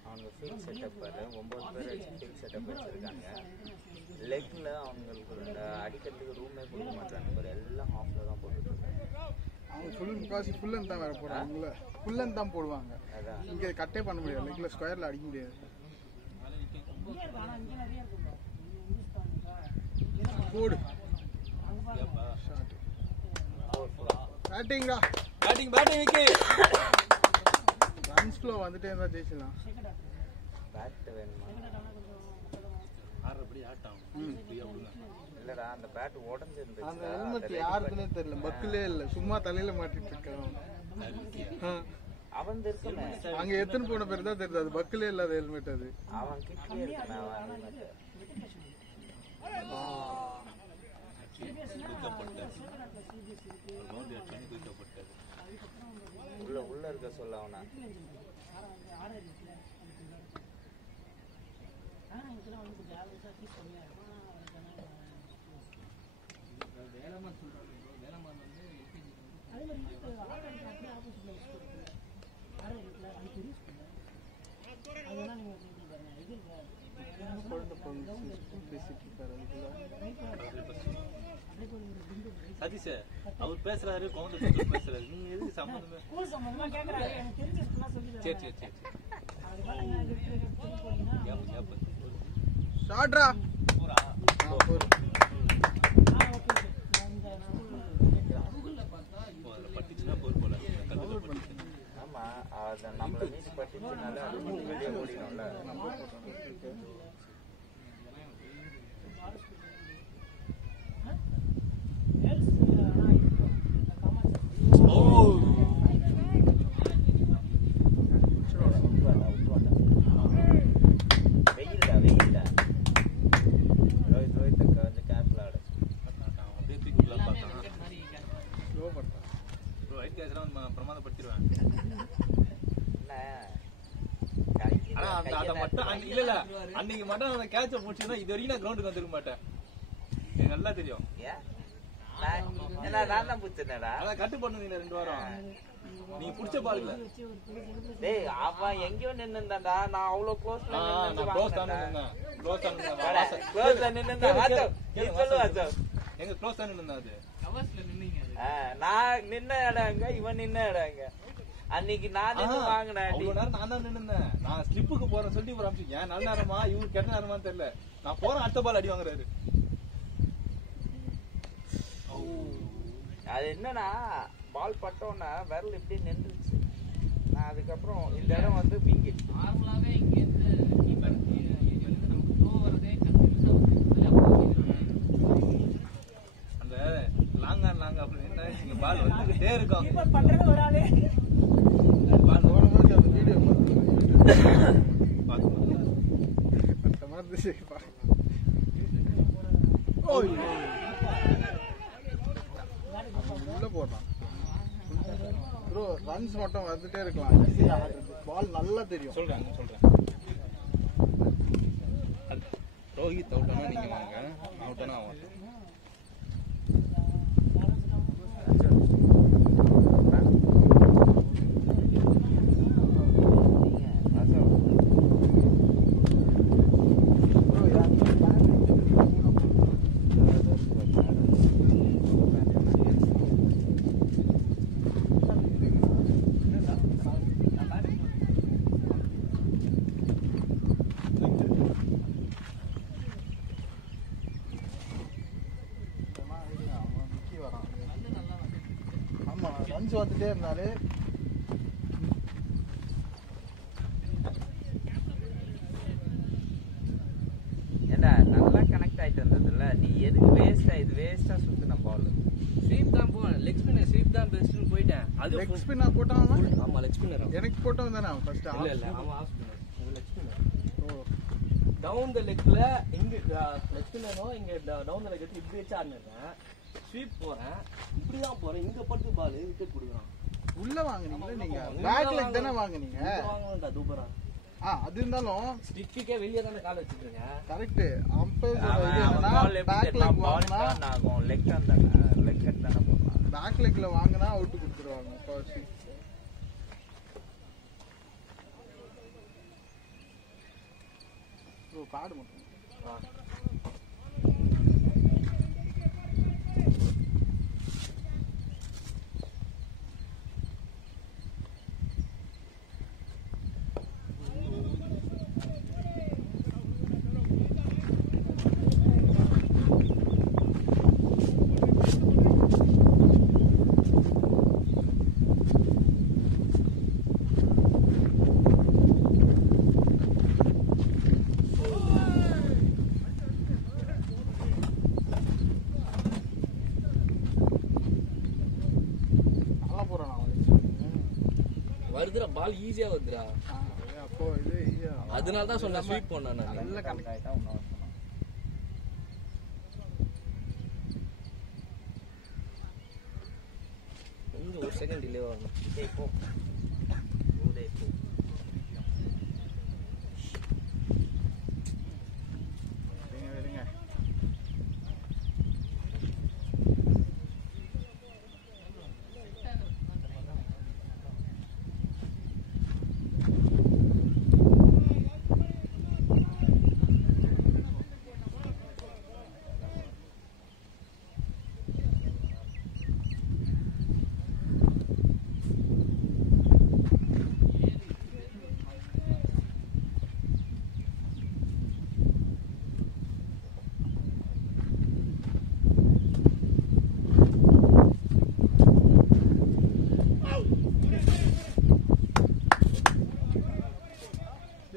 அவங்க ஃபீல்ட் செட்டப் பாரு, 9 பேர் வச்சு ஃபீல்ட் செட்டப் வச்சுருக்காங்க. லெக்கில் அவங்களுக்கு அடிக்கிறதுக்கு ரூமே கொடுக்க மாட்டாங்க பாரு, எல்லாம் ஹாஃபில் தான் போட்டுருக்காங்க. அவங்க ஃபுல் அண்ட் தான் வேறு போடுறாங்க. ஃபுல் அண்ட் தான் போடுவாங்க. அதான் இங்கே கட்டே பண்ண முடியாது. லெக்கில் ஸ்கொயரில் அடிக்க முடியாது. போடு பேட்டிங்டா பேட்டிங் விக்கி ரன்ஸ் ஃப்ளோ வந்துட்டே இருந்தா ஜெயிச்சலாம். பேட் வேணுமா? ஆடுறபடி ஆட்டம் இல்லடா அந்த பேட் உடஞ்சு அந்த இருந்துச்சு. ஹெல்மெட் யாருக்குன்னே தெரியல, பக்கிலே இல்ல, சும்மா தலையில மாட்டிட்டு இருக்கான். அவன் இருக்குமே, அங்க எத்தனை போன பேர் தான் தெரியுது, அது பக்கிலே இல்லாத ஹெல்மெட் அது. அவன் கிட்டே இருக்குமே அவன் helmet. உள்ள இருக்க சொல்ல அவனா. சதீஷ் அவர் பேசுறாரு, கவுண்டர் பேசுறாரு, நீங்க எதுக்கு சம்பந்தமே? சரி சரி சரி ஷாட்ரா பட்டுச்சுன்னா போர் போல. ஆமா, அத நம்மள மீறி பட்டுச்சுனால அது வெளியே ஓடிடும்ல. அன்னைக்கு மட்டும் அந்த கேட்ச முடிச்சுன்னா இது வரைக்கும் நான் கிரவுண்டுக்கு வந்திருக்க மாட்டேன். எனக்கு நல்லா தெரியும். அதான் கட்டு பண்ணுவீங்க 2 வாரம். நீ புடிச்ச பாருங்க. டேய் அவன் எங்கயோ நின்னுந்தாடா, நான் அவ்வளவு க்ளோஸ்ல நின்னு எங்க க்ளோஸ் தான நின்னா அது. கவர்ஸ்ல நின்னீங்க அது. நான் நின்ன இடங்க, இவன் நின்ன இடங்க. அன்னைக்கு நான் நின்னு வாங்குனேன். அவ்வளவு நேரம் நான் தான் நின்னேன். நான் ஸ்லிப்புக்கு போறேன்னு சொல்லி ஒரு அம்சம். ஏன் நல்ல நேரமா இவரு கெட்ட நேரமான்னு தெரியல. நான் போறேன், அடுத்த பால் அடி வாங்குறாரு. அது என்னன்னா பால் பட்டோன்னா விரல் இப்படி நின்றுச்சு. நான் அதுக்கப்புறம் இந்த இடம் வந்து வீங்கி நார்மலாவே இங்க இருந்து கீப்பர் இது வந்து நமக்கு த்ரோ வரதே கன்ஃபியூஸா அந்த லாங் அப்படி நின்னா இங்க பால் வந்துகிட்டே இருக்கும். கீப்பர் பண்றது வராதே. பால் போன மாதிரி அந்த வீடியோ பாத்து அந்த மாதிரி உள்ள போடுறான் ப்ரோ. ரன்ஸ் மட்டும் வந்துட்டே இருக்கலாம், பால் நல்லா தெரியும். சொல்றேன். ரோஹித் அவுட்டானா நீங்க வாங்க, அவுட்டானா அவன். ஆமா, ரன்ஸ் வந்துட்டே இருந்தாலே ஏண்டா நல்லா கனெக்ட் ஆயிட்டு இருந்ததுல. நீ எதுக்கு வேஸ்டா சுத்தின பால்? ஸ்வீப் தான் போனேன். லெக் ஸ்பின்னர் ஸ்வீப் தான் பெஸ்ட்னு போயிட்டேன். அது லெக் ஸ்பின்னா போட்டான். ஆமா லெக் ஸ்பின்னர். எனக்கு போட்டவன் தானே அவன் ஃபர்ஸ்ட். இல்ல அவன் off spinner. Leg spinner. Oh, down the லெக்ல இங்க லெக் ஸ்பின்னரோ இங்க டவுன் த லெக் எடுத்து இப்படி வச்சு ஆடுனேன். ஸ்வீப் போறேன், இப்படி தான் போறேன். இங்க பட்டு பால் விக்கெட் கொடுக்குறான். உள்ள வாங்குனீங்களா நீங்க? பேக் லெக் தானே வாங்குனீங்க? வாங்கணும்டா தூபரா. அது இருந்தாலும் ஸ்டிக்குக்கே வெளியே தானே கால் வச்சுருங்க. கரெக்ட். அம்பையர் பால் எப்படி பேக் லெக் பால் வாங்கினா டர்ன் ஆகும். லெக் டர்ன் தானே, லெக் டர்ன் தானே போடுறான். பேக் லெக்ல வாங்கினா அவுட் கொடுத்துருவாங்க. பாடு மட்டும் வருதுடா பால் ஈஸியா வருதுடா. அப்போ இது அதனால தான் சொன்னேன் ஸ்வீப் பண்ணேன் நான். நல்ல கனெக்ட் ஆகிட்டா இன்னும் வரணும். கொஞ்சம் ஒரு செகண்ட் டிலே ஆகணும். இப்போ விடுங்க.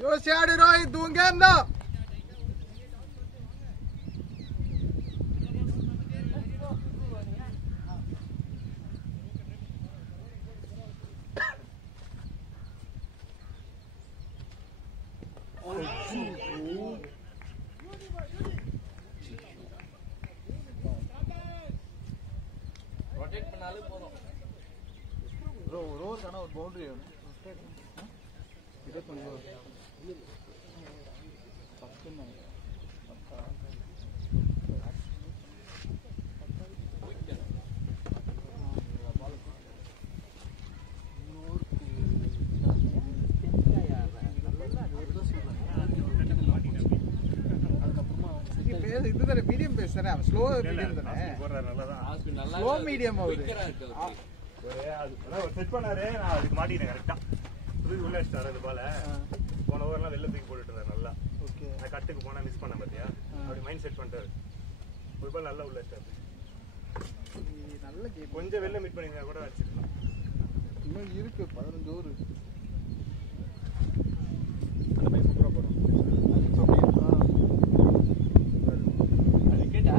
யோசியாடு ரோஹித் தூங்கேந்தா. ரொட்டேட் பண்ணாலே போறோம். ஒரு பவுண்டரி இதே பண்ணுவோம். இதுதானே மீடியம் பேஸ் தானே, ஸ்லோ மீடியம் தானே, ஸ்லோ மீடியம் அவரு செட் பண்ணாரு. நான் அதுக்கு மாட்டிக்கிட்டேன் கரெக்டா. புது உள்ள வச்சிட்டாரு அது போல. போன ஓவர்லாம் வெளில தூக்கி போட்டுட்டு இருந்தாரு நல்லா. நான் கட்டுக்கு போனா மிஸ் பண்ண பாத்தியா, அப்படி மைண்ட் செட் பண்ணிட்டாரு. ஒரு பால் நல்லா உள்ள வச்சிட்டாரு. நல்ல கேம். கொஞ்சம் வெளில மீட் பண்ணிருந்தா கூட வச்சிருக்கலாம். இன்னும் இருக்கு 15 ஓவர். அந்த மாதிரி சூப்பரா போடும். அது கேட்டா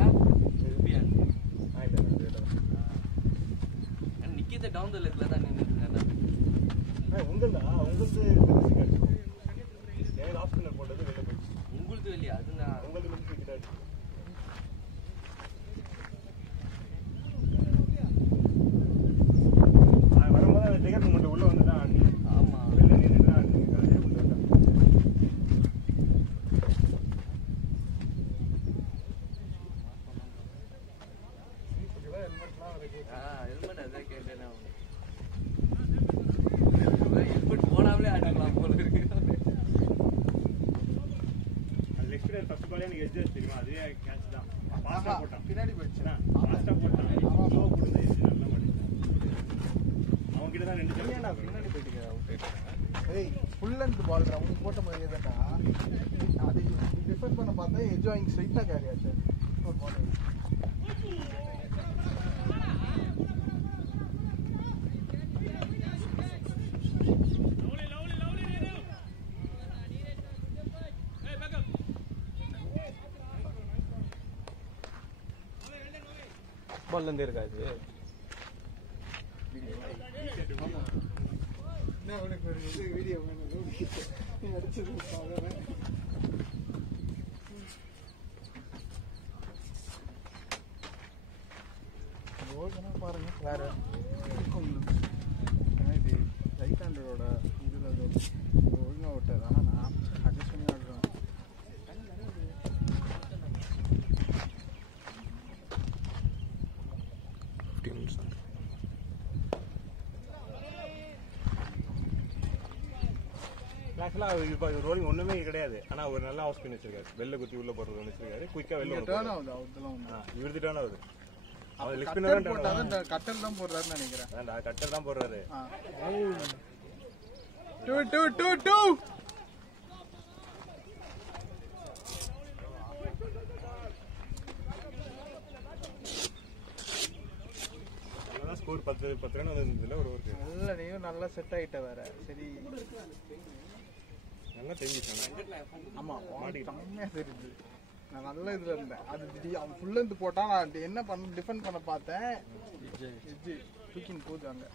நிக்கித டவுன் த லெக்ல தான் நின்னுட்டு உங்கள்தான் லாஸ்ட் பின்னர் போட்டது வெளில போயிடுச்சு. உங்களுக்கு இல்லையா? அது நான் உங்களுக்கு மிஸ் விக்கெட் வரும்போது அந்த டிக்கெட் மூமெண்ட் உள்ள வந்து தான் ஆடி. ஆமா வெளில நின்று தான் ஆடி. உள்ள தான் ஹெல்மெட் அதான் கேட்டேன். ஹெல்மெட் போடாமலே ஆடிக்கலாம் போல இருக்கு. லெக் ஸ்பீடர் ஃபர்ஸ்ட் பாலே எனக்கு எட்ஜ் தெரியுமா, அதுவே கேட்ச் தான். ஃபாஸ்டா போட்டான், பின்னாடி போயிடுச்சு. ஃபாஸ்டா போட்டான். ஸ்லோ போடுது எட்ஜ் நல்லா மாட்டிட்டான். அவங்க கிட்ட தான் ரெண்டு ஏன் நான் பின்னாடி போயிட்டு அவுட் ஆயிட்டேன். ஏய் ஃபுல் லென்த் பால் அவங்க போட்ட மாதிரியே தான்டா. அது டிஃபெண்ட் பண்ண பார்த்தா எட்ஜ் வாங்கி ஸ்ட்ரைட்டா கேரி ஆச்சு. ஒரு பால் பால்ல இருந்து இருக்கா இது? என்ன உனக்கு ஒரு இது வீடியோ வேணும் நீ அடிச்சது பாருங்க. ஓகேனா பாருங்க வேற இது ரைட் ஹேண்டரோட இதில் அது ஒழுங்காக விட்டது. ஆனால் நான் அட்ஜஸ்ட் பண்ணி ஆடுறேன். ஆக்சுவலாக இப்போ ரோலிங் ஒன்றுமே கிடையாது. ஆனால் ஒரு நல்ல ஆஃப் ஸ்பின் வச்சிருக்காரு. வெளில குத்தி உள்ள போடுறது ஒன்று வச்சிருக்காரு. குயிக்காக வெளில டேர்ன் ஆகுது அதெல்லாம் ஒன்று. இவருக்கு டேர்ன் ஆகுது. அவர் லெக் கட்டர் ஸ்பின்னர் போட்டாதான் இந்த கட்டர் தான் போடுறாருன்னு நினைக்கிறேன். அதான் கட்டர் தான் போடுறாரு. 2-2-2-2 ஸ்கோர் 10 ரன் வந்ததுல ஒரு ஓவருக்கு நல்ல நீயும் நல்லா செட் ஆயிட்ட வேற. சரி நல்லா தெரிஞ்சுட்டாங்க. ஆமா செம்மையா தெரியுது. நான் நல்ல இதுல இருந்தேன். அது அவன் ஃபுல் லென்த் போட்டா நான் என்ன பண்ண டிஃபெண்ட் பண்ண பார்த்தேன். எட்ஜ் தூக்கின்னு போகுது அங்க.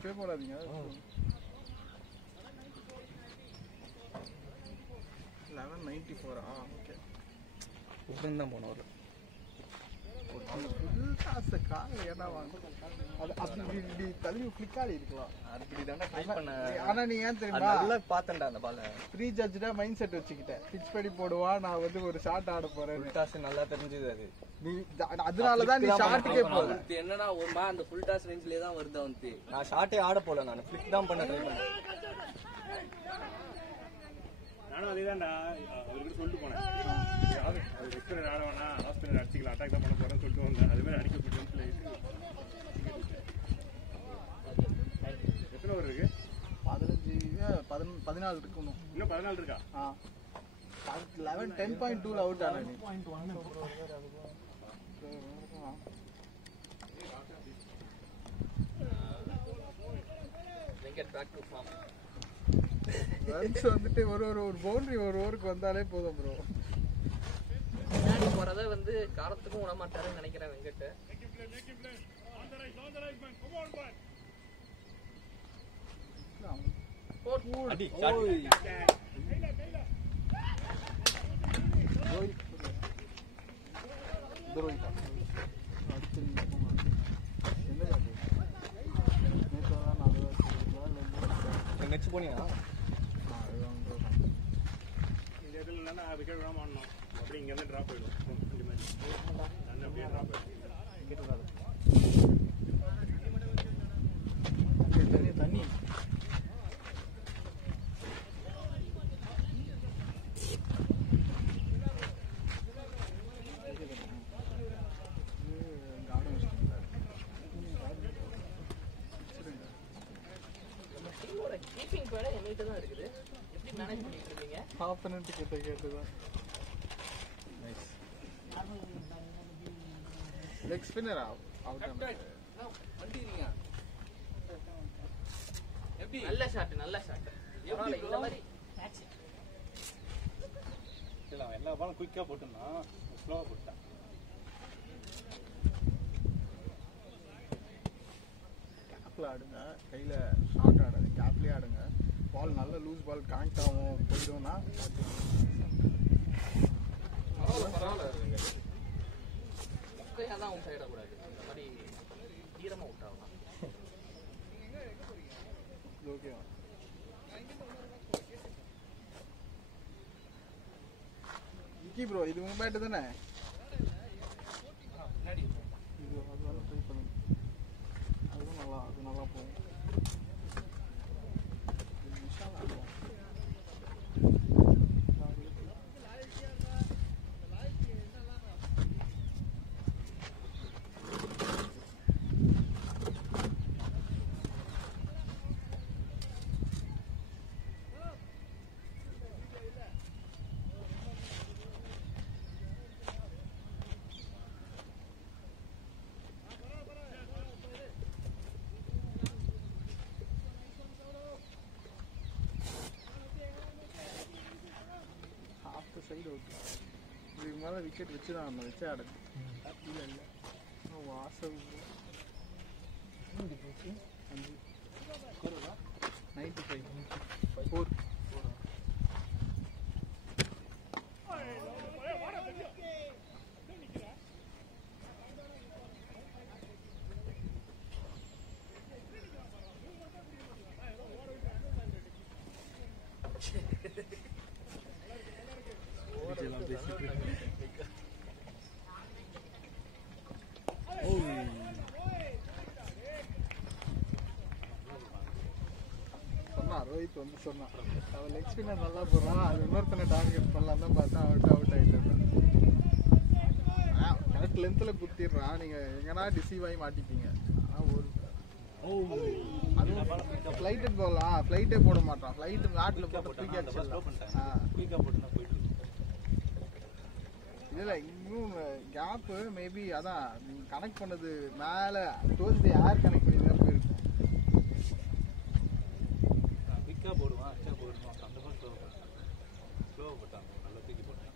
இப்பயே போடாதீங்க 1194 ஓகே உட்காந்து தான் போனோம் ஃபுல் காசு கால் ஏன்னா வாங்க அது அப்படி இப்படி தள்ளி ஃபிளிக்காடி இருக்கலாம் அப்படி தானே ட்ரை பண்ண. ஆனா நீ ஏன் தெரியுமா நல்லா பார்த்தேன்டா அந்த பாலை. ப்ரீ ஜட்ஜா மைண்ட் செட் வச்சுக்கிட்டேன் பிச் பண்ணி போடுவா நான் வந்து ஒரு ஷாட் ஆட போறேன் டாஸ் நல்லா தெரிஞ்சது அது. நீ அதனாலதான் நீ ஷாட்டுக்கே போல அவனுக்கு என்னன்னா ஒரு மா அந்த ஃபுல் டாஸ் ரேஞ்சிலே தான் வருது அவனுக்கு. நான் ஷாட்டே ஆட போல, நான் ஃபிளிக் தான் பண்ண ட்ரை பண்ணேன். நானும் அதேதான்டா அவர்கிட்ட சொல்லிட்டு போனேன். அது விக்டர் ஆட வேணாம், ஹாஸ்பிட்டல் அடிச்சிக்கலாம், அட்டாக் தான் பண்ண போறேன்னு சொல்லிட்டு வந்தேன். அது மாதிரி அடிக்கப்பட்டு எத்தனை ஓவர் இருக்கு? 14 இருக்கு இன்னும் 14 இருக்கா? 10.2 அவுட் ஆனா நீ Venkat back to form. Runs வந்துட்டு ஒரு பவுண்டரி ஒரு ஓவருக்கு வந்தாலே போதும் ப்ரோ. முன்னாடி போறத வந்து காரத்துக்கும் விட மாட்டாருன்னு நினைக்கிறேன் வெங்கட். அடி நெக்ஸ்ட் போனியா? இந்த இடத்துல இல்லைன்னா விக்கெட் விடாம ஆடணும். அப்படியே இங்க இருந்து டிராப் ஆயிடும். இந்த மாதிரி நான் அப்படியே டிராப் ஆயிடும். தண்ணி கீப்பிங் பேட என்கிட்ட தான் இருக்குது. எப்படி மேனேஜ் பண்ணிட்டு இருக்கீங்க? ஆப்பனன்ட் கிட்ட கேட்டுதான். லெக் ஸ்பின்னர் அவுட் வண்டிறீங்க. எப்படி நல்ல ஷாட் நல்ல ஷாட். பரவாயில்ல இந்த மாதிரி இல்ல அவன் எல்லா பாலும் குயிக்கா போட்டுனா ஸ்லோவா போட்டான். கேப்ல ஆடுங்க, கையில ஷார்ட் ஆடாது, கேப்லயே ஆடுங்க. பால் நல்ல லூஸ் பால் கனெக்ட் ஆகும் போயிடும்னா பரவாயில்ல. முக்கையா தான் அவுட் ஆயிடக்கூடாது. இந்த மாதிரி தீரமா அவுட் ஆகலாம். ஓகே. விக்கி ப்ரோ இது உங்க பேட்டு தானே? முன்னாடி இது அதனால ட்ரை பண்ணுங்க. அது நல்லா போகும். Side okay. இதுக்கு மேலே விக்கெட் வச்சு தான் நம்ம வச்சு ஆடுது. இல்லை இல்லை வாசல் 95 4 சொன்னான் ரோஹித் வந்து சொன்னான் அவன் லெக் ஸ்பின்னர் நல்லா போடுறான், அது இன்னொருத்தனை டார்கெட் பண்ணலாம் தான் பார்த்தா அவுட் ஆகிட்டு கரெக்ட் லென்த்தில் குத்திடுறான். நீங்கள் எங்கன்னா டிசீவ் ஆகி மாட்டிப்பீங்க. ஆனால் ஒரு அதுவும் ஃப்ளைட்டட் போகல, ஃப்ளைட்டே போட மாட்டான். ஃப்ளைட்டு நாட்டில் போட்டு தூக்கி அடிச்சிடலாம். இல்லை இன்னும் கேப்பு மேபி அதான் நீங்கள் கனெக்ட் பண்ணது மேலே டோஸ் ஏர் கனெக்ட் பண்ணி தான் போயிருக்கும். குயிக்கா போடுவான், அச்சா போடுவான். அந்த மாதிரி ஸ்லோவா போட்டான், நல்லா தூக்கி போட்டான்.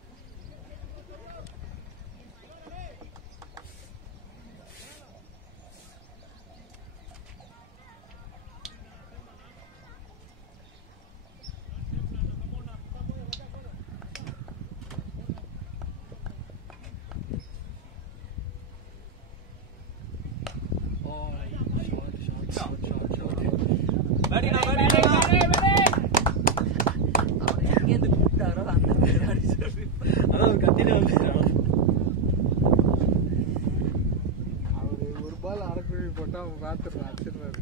பால் அரைக்குழி போட்டா அவன் பார்த்துடுறான் அடிச்சிடுறாரு.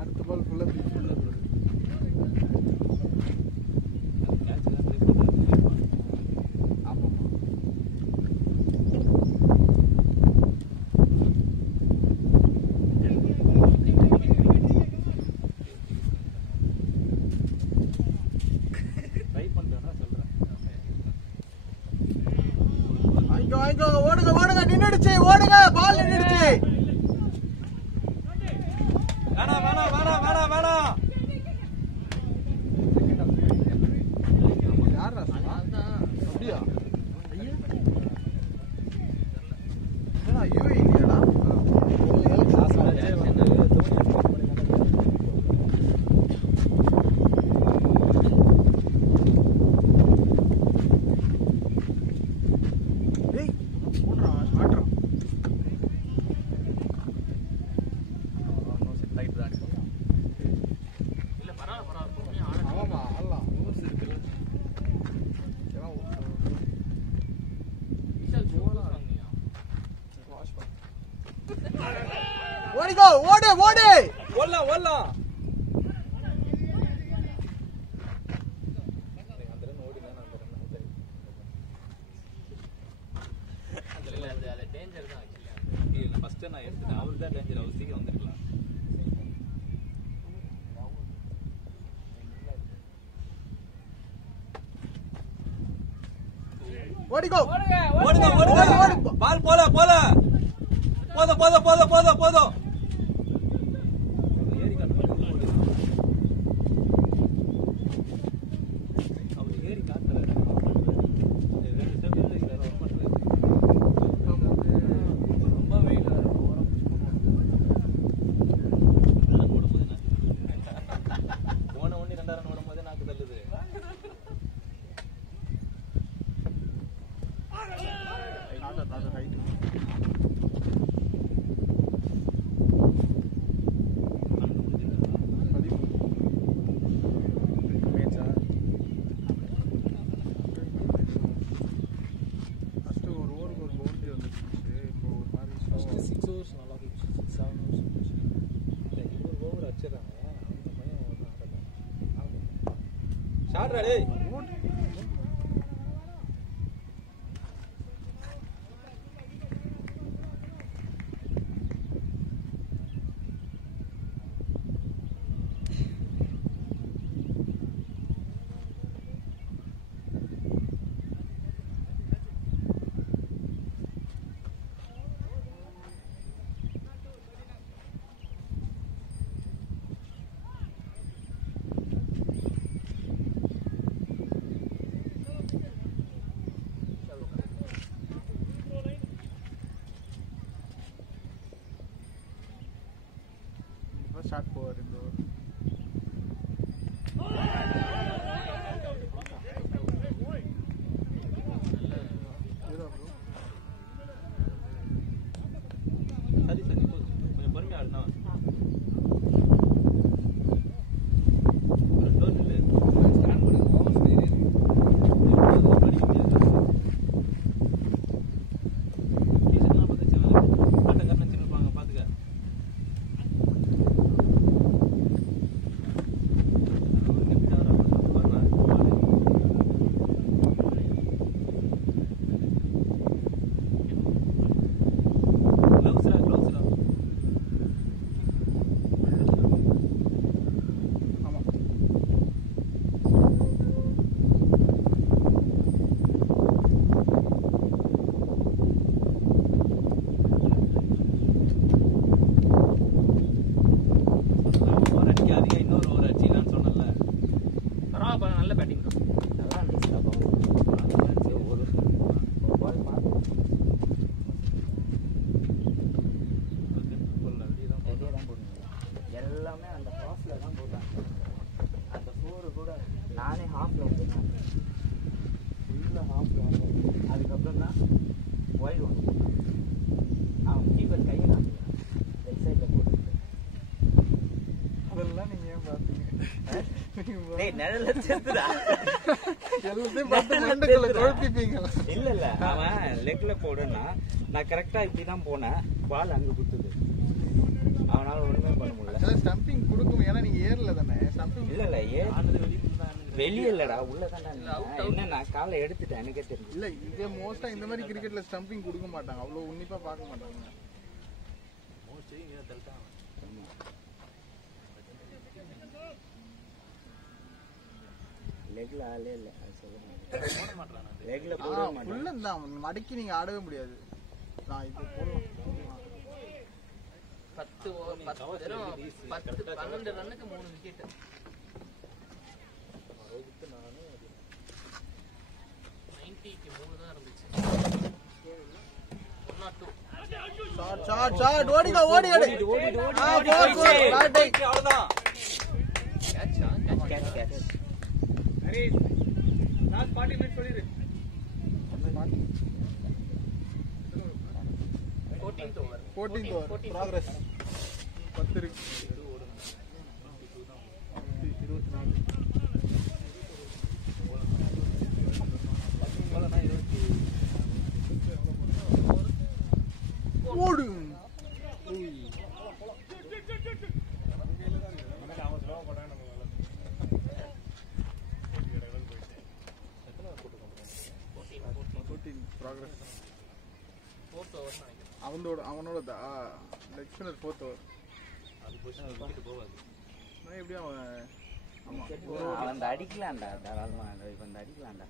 அடுத்த பால் ஃபுல்லா பீச் பண்ணுறாரு. ஓடுங்க ஓடுங்க நின்னுடுச்சு ஓடுங்க பால் நின்னுடுச்சு. வேணாம் வேணாம் வேணாம் வேணாம் வேணாம். யாரா அப்படியா? என்னடா யூஏ இல்லையாடா? ஓடிக்கோ ஓடு ஓடு ஓடலாம் ஓடலாம். ஃபர்ஸ்ட் நான் எடுத்துட்டேன். அவருக்கு தான் டேஞ்சர். அவர் சீக்கிரம் வந்துருக்கலாம். ஓடிக்கோ ஓடுங்க ஓடுங்க. பால் போல போல போதும் போதும் போதும் போதும் போதும். ஏறி அவர் ஏறி காட்டுறாரு. ரொம்ப வெயில் போன ஒண்ணு 2 ரன் ஓடும்போது நாக்கு தள்ளுது. ஷாட்ரா டேய். ஷாட் போவார் இந்த சரி சரி கொஞ்சம் பொறுமையா ஆடுனா. ஒரு டோர் இல்லை ஸ்டாண்ட் பண்ணி படிக்க முடியாது. டீச்சர்லாம் பார்த்து ஆட்டக்காரன் வச்சுருப்பாங்க பார்த்துக்க. நல்ல பேட்டிங் நல்லா இருந்துச்சு. ஒரு பால் பார்த்து வெளியே தான் போடுங்க. எல்லாமே அந்த ஹாஃபில் தான் போட்டாங்க. அந்த 4 கூட நானே ஹாஃபில் வந்துட்டேன். ஃபுல்லாக ஹாஃபில் வந்தேன். அதுக்கப்புறம் தான் ஒயிட் ஒன் அவன் கீப்பர் கையை காமிக்கிறான். லெஃப்ட் சைடில் போட்டு அதெல்லாம் நீங்க ஏன் பார்த்தீங்க? நிழல சேர்த்துடா எல்லாத்தையும் பார்த்து மண்டக்குள்ள குழப்பிப்பீங்க. இல்ல அவன் லெக்ல போடுன்னா நான் கரெக்டா இப்படிதான் போனேன், பால் அங்க குத்துது, அவனால ஒண்ணுமே பண்ண முடியல. ஸ்டம்பிங் கொடுக்கும், ஏன்னா நீங்க ஏர்ல தானே ஸ்டம்பிங். இல்ல வெளியே இல்லடா, உள்ளதான்டா. என்ன நான் காலை எடுத்துட்டேன், எனக்கே தெரியும். இல்ல இதே மோஸ்டா இந்த மாதிரி கிரிக்கெட்ல ஸ்டம்பிங் கொடுக்க மாட்டாங்க, அவ்வளவு உன்னிப்பா பார்க்க மாட்டாங்க. லெக்ல ஆளே இல்ல, அது சொல்ல மாட்டான். லெக்ல போட மாட்டான், ஃபுல்லா தான் மடக்கி நீங்க ஆடவே முடியாது. நான் இது போடலாம் 10-12 ரன்னுக்கு 3 விக்கெட். 90க்கு 3 தான் இருந்துச்சு. 1-2. ஷாட் ஓடிடா ஓடிடு. அவ்வளவுதான். கேட்ச். அரே லாஸ்ட் 40 மினிட்ஸ் சொல்லிரு. 14th ஓவர் ப்ராக்ரஸ் 10 இருக்கு. ஓடு ப்ராக்ரஸ். அவனோட லெக் ஸ்பின்னர் 4th ஓவர். எப்படி அவன் அடிக்கலாம்டா, தாராளமா இவன் அடிக்கலாம்டா.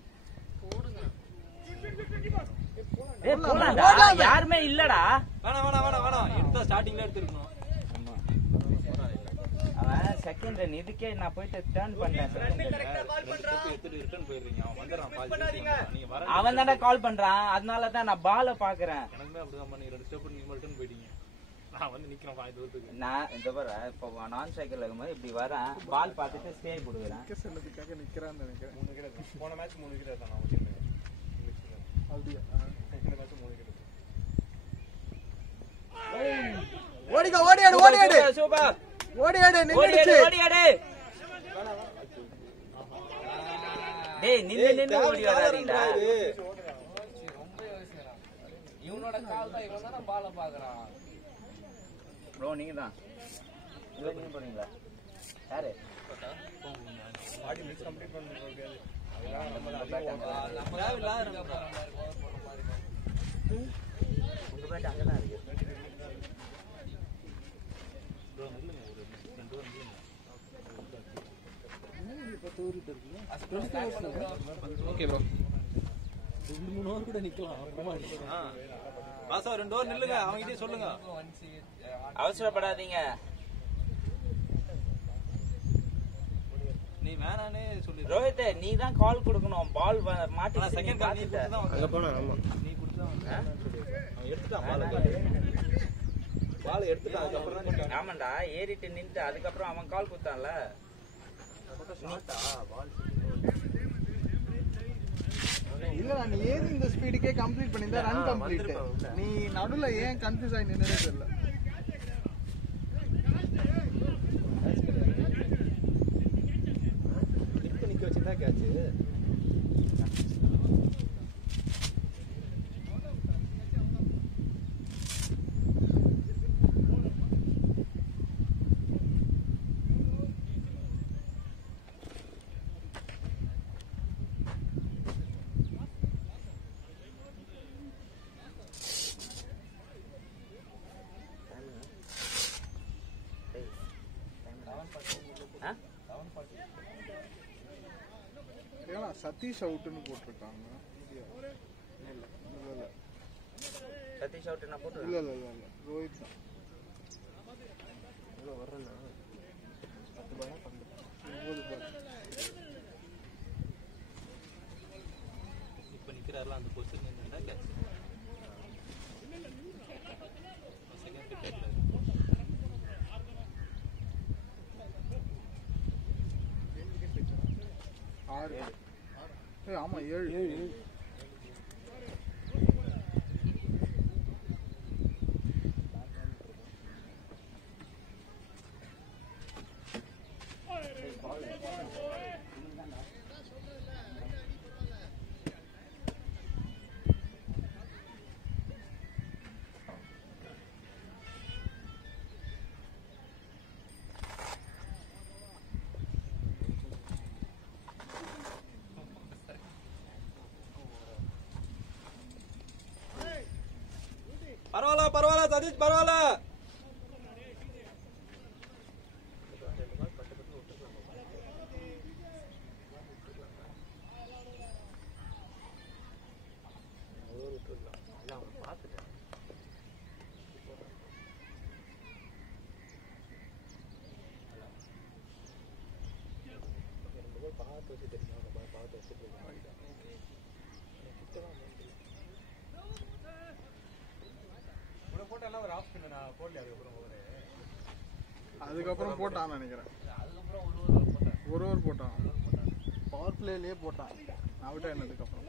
யாருமே இல்லடா. வேணாம் எடுத்தா ஸ்டார்டிங்ல எடுத்துருக்கணும். அவன் செகண்ட் ரன், இதுக்கே நான் போயிட்டு டர்ன் பண்ணேன். அவன் தானே கால் பண்றான், அதனாலதான் நான் பால பாக்குறேன். நான் இந்த பாரு, இப்போ நான் சைக்கிள் இருக்கும்போது இப்படி வரேன், பால் பார்த்துட்டு ஸ்டே போடுவேன். சொன்னதுக்காக நிக்கிறான்னு நினைக்கிறேன். போன மேட்ச் 3 விக்கெட் எடுத்தான் நம்ம டீம். அப்படியா? இந்த மேட்ச் 3 விக்கெட் எடுத்தான். ஓடியாடு சூப்பர், ஓடியாடு நின்னுடுச்சு. டேய் நின்னு ஓடி வராதீங்கடா. இவனோட கால் தான், இவன் தான பால பாக்குறான். ப்ரோ நீங்க தான் இல்ல, நீங்க போறீங்களா? யாரு ஆடி மிக்ஸ் கம்ப்ளீட் பண்ணுங்க. உங்க பேட் அங்கதான் இருக்கு. ஓகே ப்ரோ, 2-3 ஓவர் கூட நிக்கலாம். பாசா 2 ஓவர் நில்லுங்க, அவங்கிட்டே சொல்லுங்க. அவசரப்படாதீங்க. நீ வேணானே சொல்லி ரோஹித், நீ தான் கால் கொடுக்கணும். பால் மாட்டி செகண்ட் கால் நீ கொடுத்தா அங்க போனா ஆமா நீ கொடுத்தா அவன் எடுத்துட்டான் பால் எடுத்துட்டான். அதுக்கப்புறம் தான் ஆமாண்டா, ஏறிட்டு நின்று அதுக்கப்புறம் அவன் கால் கொடுத்தான்ல. இல்ல நீ ஏறி இந்த ஸ்பீடுக்கே கம்ப்ளீட் பண்ணிருந்தா ரன் கம்ப்ளீட். நீ நடுவுல ஏன் கன்ஃபியூஸ் ஆகி நின்னதே தெரியல. நிக்க வச்சுதான் கேட்ச். சதீஷ் அவுட்னு போட்டிருக்காங்க. சதீஷ் அவுட் நான் போட்டு இல்ல ரோஹித் தான். இப்ப நிக்கிறாருல அந்த பொசிஷன் என்னன்னா கேட்ச். செகண்ட் விக்கெட்ல 6. ஆமா 7. பரவாயில்ல சதீஷ் பரவாயில்ல. அதுக்கப்புறம் போட்டான்னு நினைக்கிறேன். ஒரு ஓவர் போட்டான். பவர் பிளேலயே போட்டான். அவுட் ஆனதுக்கு அப்புறம்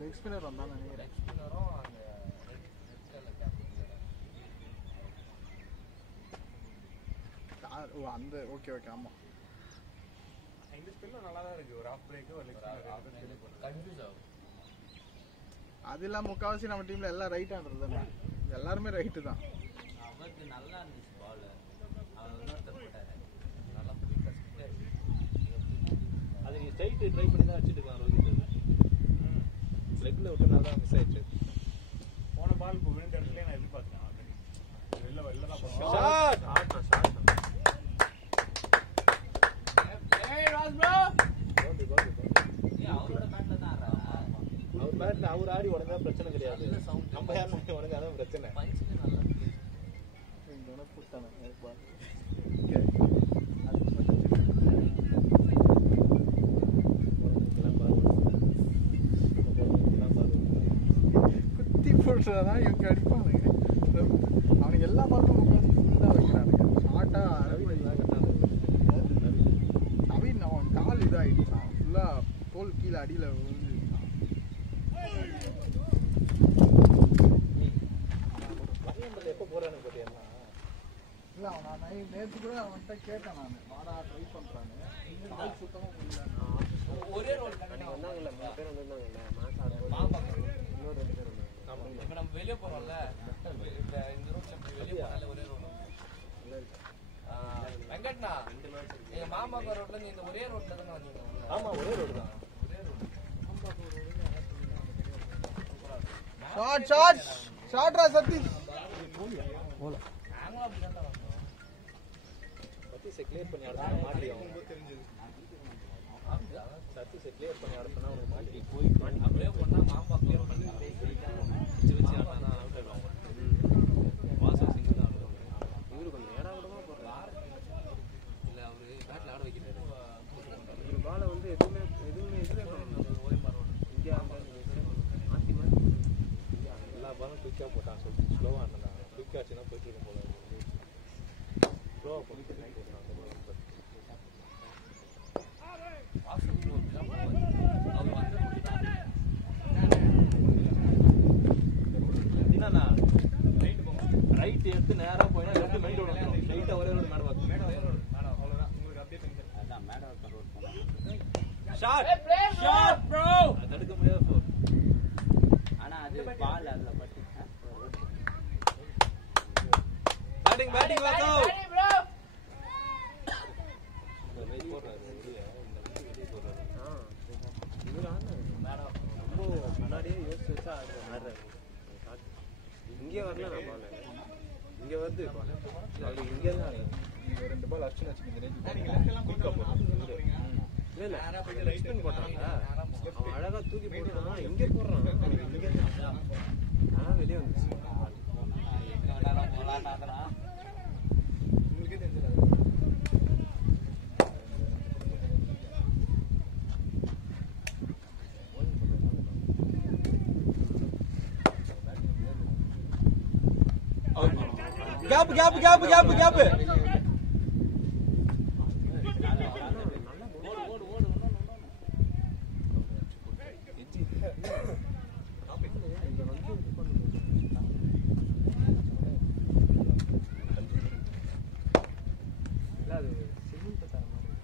லெக் ஸ்பின்னர் வந்தான் நினைக்கிறேன். அந்த ஓகே ஓகே ஆமா. இந்த ஸ்பின்னர் நல்லா தான் இருக்கு. ஒரு ஆஃப் பிரேக் ஒரு லெக் ஸ்பின்னர் கன்ஃபியூஸ் ஆகும். அது இல்லாம முக்காவாசி நம்ம டீம்ல எல்லாம் ரைட் ஹேண்டர் தானே. எல்லாருமே ரைட்டு தான். அவருக்கு நல்லா இருந்துச்சு பால். அவர் இன்னொருத்தர் போட்டாரு. நல்லா அது நீ ஸ்ட்ரைட் ட்ரை பண்ணி தான் அடிச்சிட்டு இருக்கான் ரோஹித். லெக்ல விட்டனால தான் மிஸ் ஆயிடுச்சு. போன பால் இப்போ விழுந்த இடத்துல நான் எதிர்பார்த்தேன். வெளில வெளில தான் போறோம். ஷாட் ஏய் ராஜ் ப்ரோ அவரோட பேட்ல தான் ஆடுறாரு. அவர் பேட்ல அவர் ஆடி உடனே பிரச்சனை கிடையாது. நம்ம யாரும் உடனே பிரச்சனை. பஞ்சுக்கு நல்லா இருக்கு. இங்க போட்டானே பால். குத்தி போட்டுறதான் இவங்க அடிப்பானுங்க. அவனுக்கு எல்லா பாலும் உட்காந்து ஃபுல்லாக வைக்கிறானுங்க. ஷார்ட்டா நவீன் அவன் கால் இதாகிடுச்சான். ஃபுல்லாக தோல் கீழே அடியில் விழுந்துருக்கான். எப்போ போறானு பார்த்தியா? இல்லை அவன் நான் நேற்று கூட அவன்கிட்ட கேட்டேன். நான் வாடா ட்ரை பண்ணுறான்னு. கால் சுத்தமாக முடியல. ஒரே ரோல் வந்தாங்கல்ல 3 பேர் வந்திருந்தாங்கல்ல மேட்ச் ஆடுறது. இன்னொரு 2 பேர் வந்தாங்க. இப்ப நம்ம வெளிய போறோம்ல இந்த ரோட்ல வெளிய போறோம்ல ஒரே ரோட். வெங்கட்னா எங்க மாமாக்கு ரோட்ல இருந்து இந்த ஒரே ரோட்ல தான வந்தீங்க. ஆமா ஒரே ரோடு தான். ஷாட் ஷாட் ஷாட்ரா சதீஷ். நாங்களும் அப்படி தான் வந்தோம். சத்தீஷை கிளியர் பண்ணி ஆடுறா மாட்டி அவன் சத்தீஷை கிளியர் பண்ணி ஆடுறா அவனுக்கு மாட்டி போய் அப்படியே போனா மாமாக்கு ரோட்ல இருந்து வச்சு ஆடுனா அவுட் ஆயிடுவாங்க. வாசல் சிங் தான் ஆடுவாங்க. இவரு கொஞ்சம் ஏடா விடமா போறாரு. இல்ல அவரு பேட்ல ஆட வைக்கிறாரு. இந்த பாலை வந்து எதுவுமே இதுவே பண்ணணும். ஓய்மா ரோட் இங்கே மாற்றி மாற்றி எல்லா பாலும் குயிக்காக போட்டான். சொல்லி ஸ்லோவாக ஆடினா குயிக்காக ஆச்சுன்னா போயிட்டு இருக்கும் போல. ஸ்லோவாக போட்டு போட்டான் அந்த பால். வாசல் ரோட் தான் அவர் வந்து என்னண்ணா ரைட்டு போங்க. ரைட் எடுத்து நேராக போயினா லெஃப்ட் மைண்ட் ரோடு வந்துடும். ஸ்ட்ரைட்டாக ஒரே ரோடு மேடம் பார்க்கும். மேடம் அவ்வளோதான். உங்களுக்கு அப்படியே தெரிஞ்சு அதான் மேடம் ரோட் போனோம். ஷாட் ஷாட் ப்ரோ அது தடுக்க முடியாது ப்ரோ. ஆனா அது பால் அதுல பட்டு பேட்டிங் பேட்டிங் வாக்கோ. ப்ரோ இந்த வெயிட் போடுறாரு வெளியே. இந்த வெளியே போடுறாரு. இவர் ஆடுறாரு. ரொம்ப முன்னாடியே யோசிச்சு வச்சா ஆடுறாரு. இங்கே வரல நான் பால். இங்கே வருது பால். அவர் இங்கே தான் ஆடுறாரு. நீங்க 2 பால் அடிச்சு வச்சுக்கிங்க. ரேஞ்ச் குயிக்காக போடுறாரு. இல்லை இல்லை ஸ்பின் போட்டாங்க. அவன் அழகா தூக்கி போட்டுறான். இங்கே போடுறான். இங்கே ஆனால் வெளியே வந்துச்சு. உங்களுக்கே தெரிஞ்சது. Gap gap gap gap gap அது சிமெண்ட் தர மாதிரி.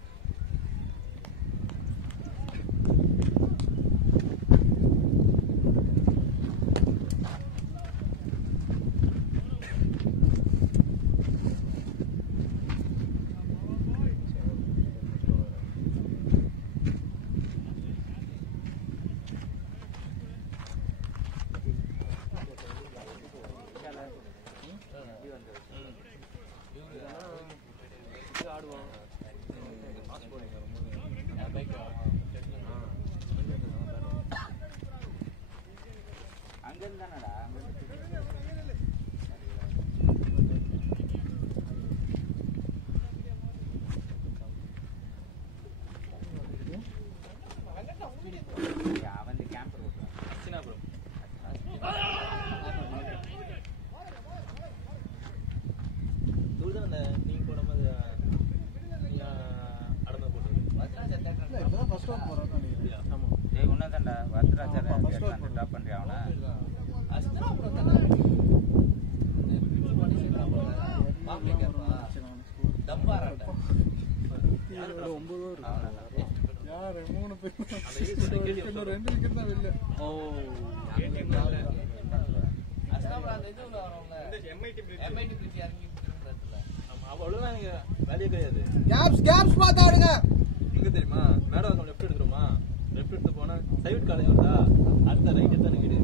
அவன் கேம்பர் ஓட்டுறான். அர்ச்சனா ப்ரோ இதுதான் அந்த நீங்க போன மாதிரி அடந்த போட்டு இல்ல இப்பதான் ஃபர்ஸ்ட் ஒன் போறான்னு நினைக்கிறேன். ஆமா ஏய் உன்னதான்டா வரதராஜர் ஆமா, first one ட்ராப் பண்றியா அவனை? அஸ்தரா ப்ரோ தானே மாப்பிள்ளை கேப்பா டம்பாரட்ட ஒரு 9 ஓவர் அவனதான். யாரு 3 பேர் அந்த இது சொன்ன கேள்வி இன்னும் 2 விக்கெட் தான் வெளில. ஓ அஸ்தரா ப்ரோ அந்த இதுல வரவங்க MIT பிரிட்ஜ் இறங்கி இருக்குறதுல ஆமா அவ்வளவுதான் எனக்கு வேலையே கிடையாது. கேப்ஸ் பாத்தாடுங்க. எங்க தெரியுமா மேடம் லெஃப்ட் எடுக்கிறோமா லெஃப்ட் எடுத்து போனா சைட் காலேஜ் வந்தா அடுத்த ரைட் எடுத்தா கிடையாது.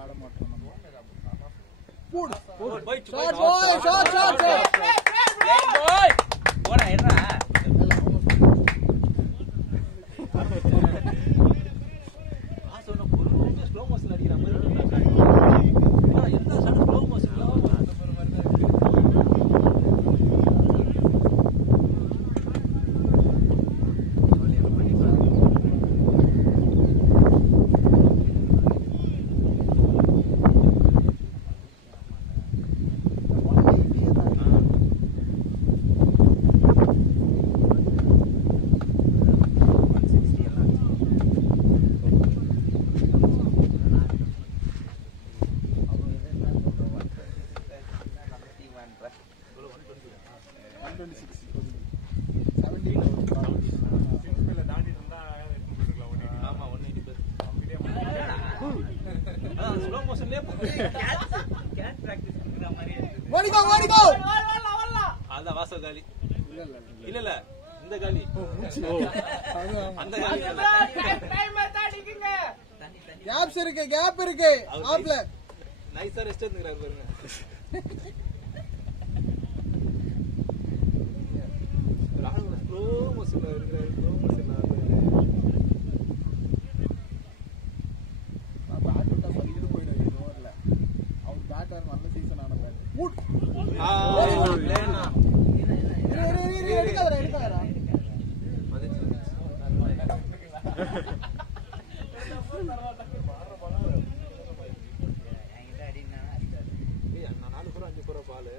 ஆட மாட்டோம் நம்ம. போய் ஷாட் பாய் ஷாட் போய் போடா என்ன சொன்ன பொருள் ஸ்லோ மோஷன் அடிக்கிற மாதிரி என்ன சார் ஸ்லோ மோஷன் ஆமா 180 பேர் அதான் ஸ்லோ மோஷன்லயே கேட் பிராக்டிஸ் பண்ற மாதிரி இருக்கு. ஓடிகோ அதான் வாசல் காலி இல்ல இல்ல இந்த காலி அந்த காலி இல்ல. கேப்ஸ் இருக்கு கேப் இருக்கு ஆப்ல நைஸா ரெஸ்ட் எடுத்துக்கிறாரு பாருங்க. ராகுல் ஸ்லோ மோஷன்ல இருக்கிறாரு ஸ்லோ மோஷன்ல பேட் விட்டா சொல்லிட்டு போயிடுவாரு இந்த ஓவர்ல. அவர் பேட்டர் நல்ல சீசன் ஆன பேட். எடுக்காதடா என்கிட்ட அடினா நான் 4 புறம் 5 புறம் பால்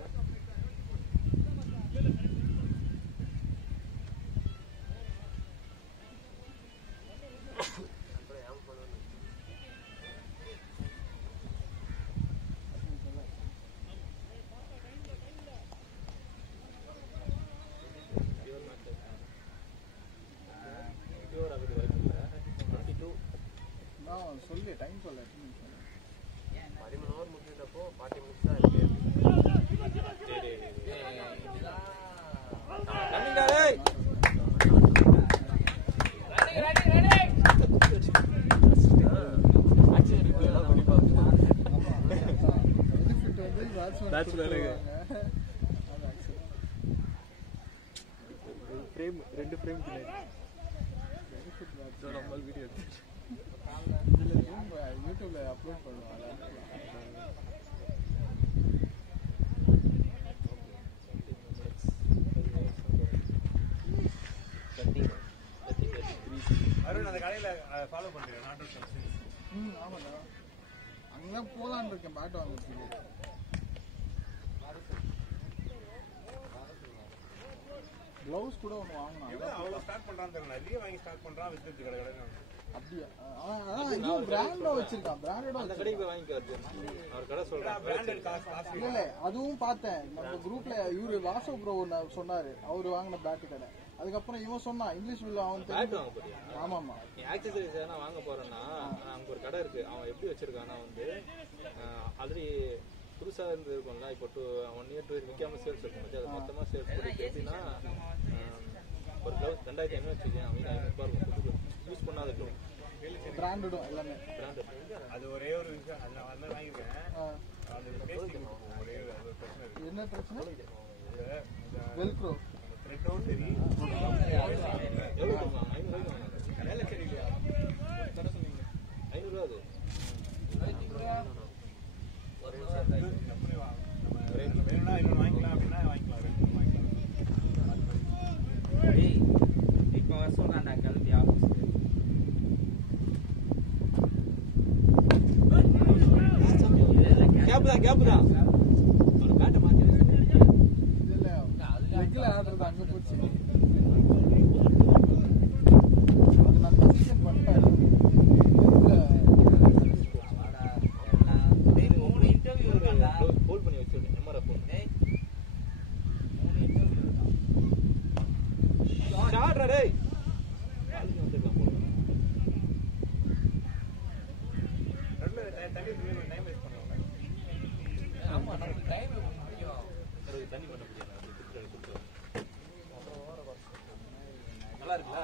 நான் சொல்லு டைம் சொல்ல 13 ஓவர் முடிஞ்சப்போ 40 மினிட்ஸ் தான் இருக்கு. ஃப்ரேம் 2 ஃப்ரேம் வீடியோ யூடியூப்ல அப்லோட் பண்ணுவாங்க. அருண் அந்த கடையில ஃபாலோ பண்றேன் நாட் அவுட் ஆமாடா அங்கதான் போலான்னு இருக்கேன் பேட் வாங்குறதுக்கு. க்ளவுஸ் கூட ஒன்று வாங்கினான். அவ்வளவு ஸ்டார்ட் பண்றான்னு தெரியல நிறைய வாங்கி ஸ்டார்ட் பண்றான் வித்துட்டு கடை கடை அப்படியா? இன்னும் பிராண்டா வச்சிருக்கான். பிராண்டடா அந்த கடைக்கு போய் வாங்கிக்காரு அவர் கடை சொல்றாரு பிராண்டட் காசு இல்ல அதுவும் பார்த்தேன். நம்ம குரூப்ல இவரு வாசவ் ப்ரோ சொன்னாரு அவரு வாங்கின பேட்டு கடை. அதுக்கப்புறம் இவன் சொன்னான் இங்கிலீஷ் பில் அவன் பேட் வாங்க போறியா? ஆமாமா நீ ஆக்சசரிஸ் எதனா வாங்க போறேன்னா அங்க ஒரு கடை இருக்கு. அவன் எப்படி வச்சிருக்கான்னா வந்து ஆல்ரெடி புதுசா இருந்து இருக்கும்ல இப்போ 1 year 2 year விற்காம சேல்ஸ் இருக்கும் அது மொத்தமா சேல்ஸ் பண்ணிட்டு எப்படின்னா ஒரு கிளவுஸ் 2500 வச்சுக்கேன் அவங்க 500 இருக்கும் புது யூஸ் பண்ணாத இருக்கும் பிராண்டடும் எல்லாமே. பிராண்டட் அது ஒரே ஒரு விஷயம் அது நான் வந்து வாங்கிருக்கேன். அது பேசிக்கணும் ஒரே ஒரு பிரச்சனை இருக்கு. என்ன பிரச்சனை? வெல்க்ரோ த்ரெட் அவுட் சரி எவ்வளோ வாங்க 500 வாங்க வேலை சரியில்லையா கடை சொன்னீங்க 500 அது வேணும்னா இன்னொன்று வாங்கிக்கலாம் அப்படின்னா வாங்கிக்கலாம் ரெண்டு வாங்கிக்கலாம் தான் கேப் தான் ஒரு பேட்டை மாத்தி இல்ல லெக்ல ஆடுறது அங்க போச்சு. அது நல்ல சீசன் பண்ணிட்டாரு. மூணு இன்டர்வியூ இருக்கா? ஹோல்ட் பண்ணி வச்சிருக்கேன் எம்ஆர்எஃப் போன். 3 இன்டர்வியூ இருக்கா? ஷாட்ரா டேய் காலேஜ் வந்துடலாம் போல. தண்ணி டைம் வேஸ்ட் பண்ணுவாங்க. ஆமா நமக்கு டைம் முக்கியம். தண்ணி பண்ண முடியாது நல்லா இருக்குல்ல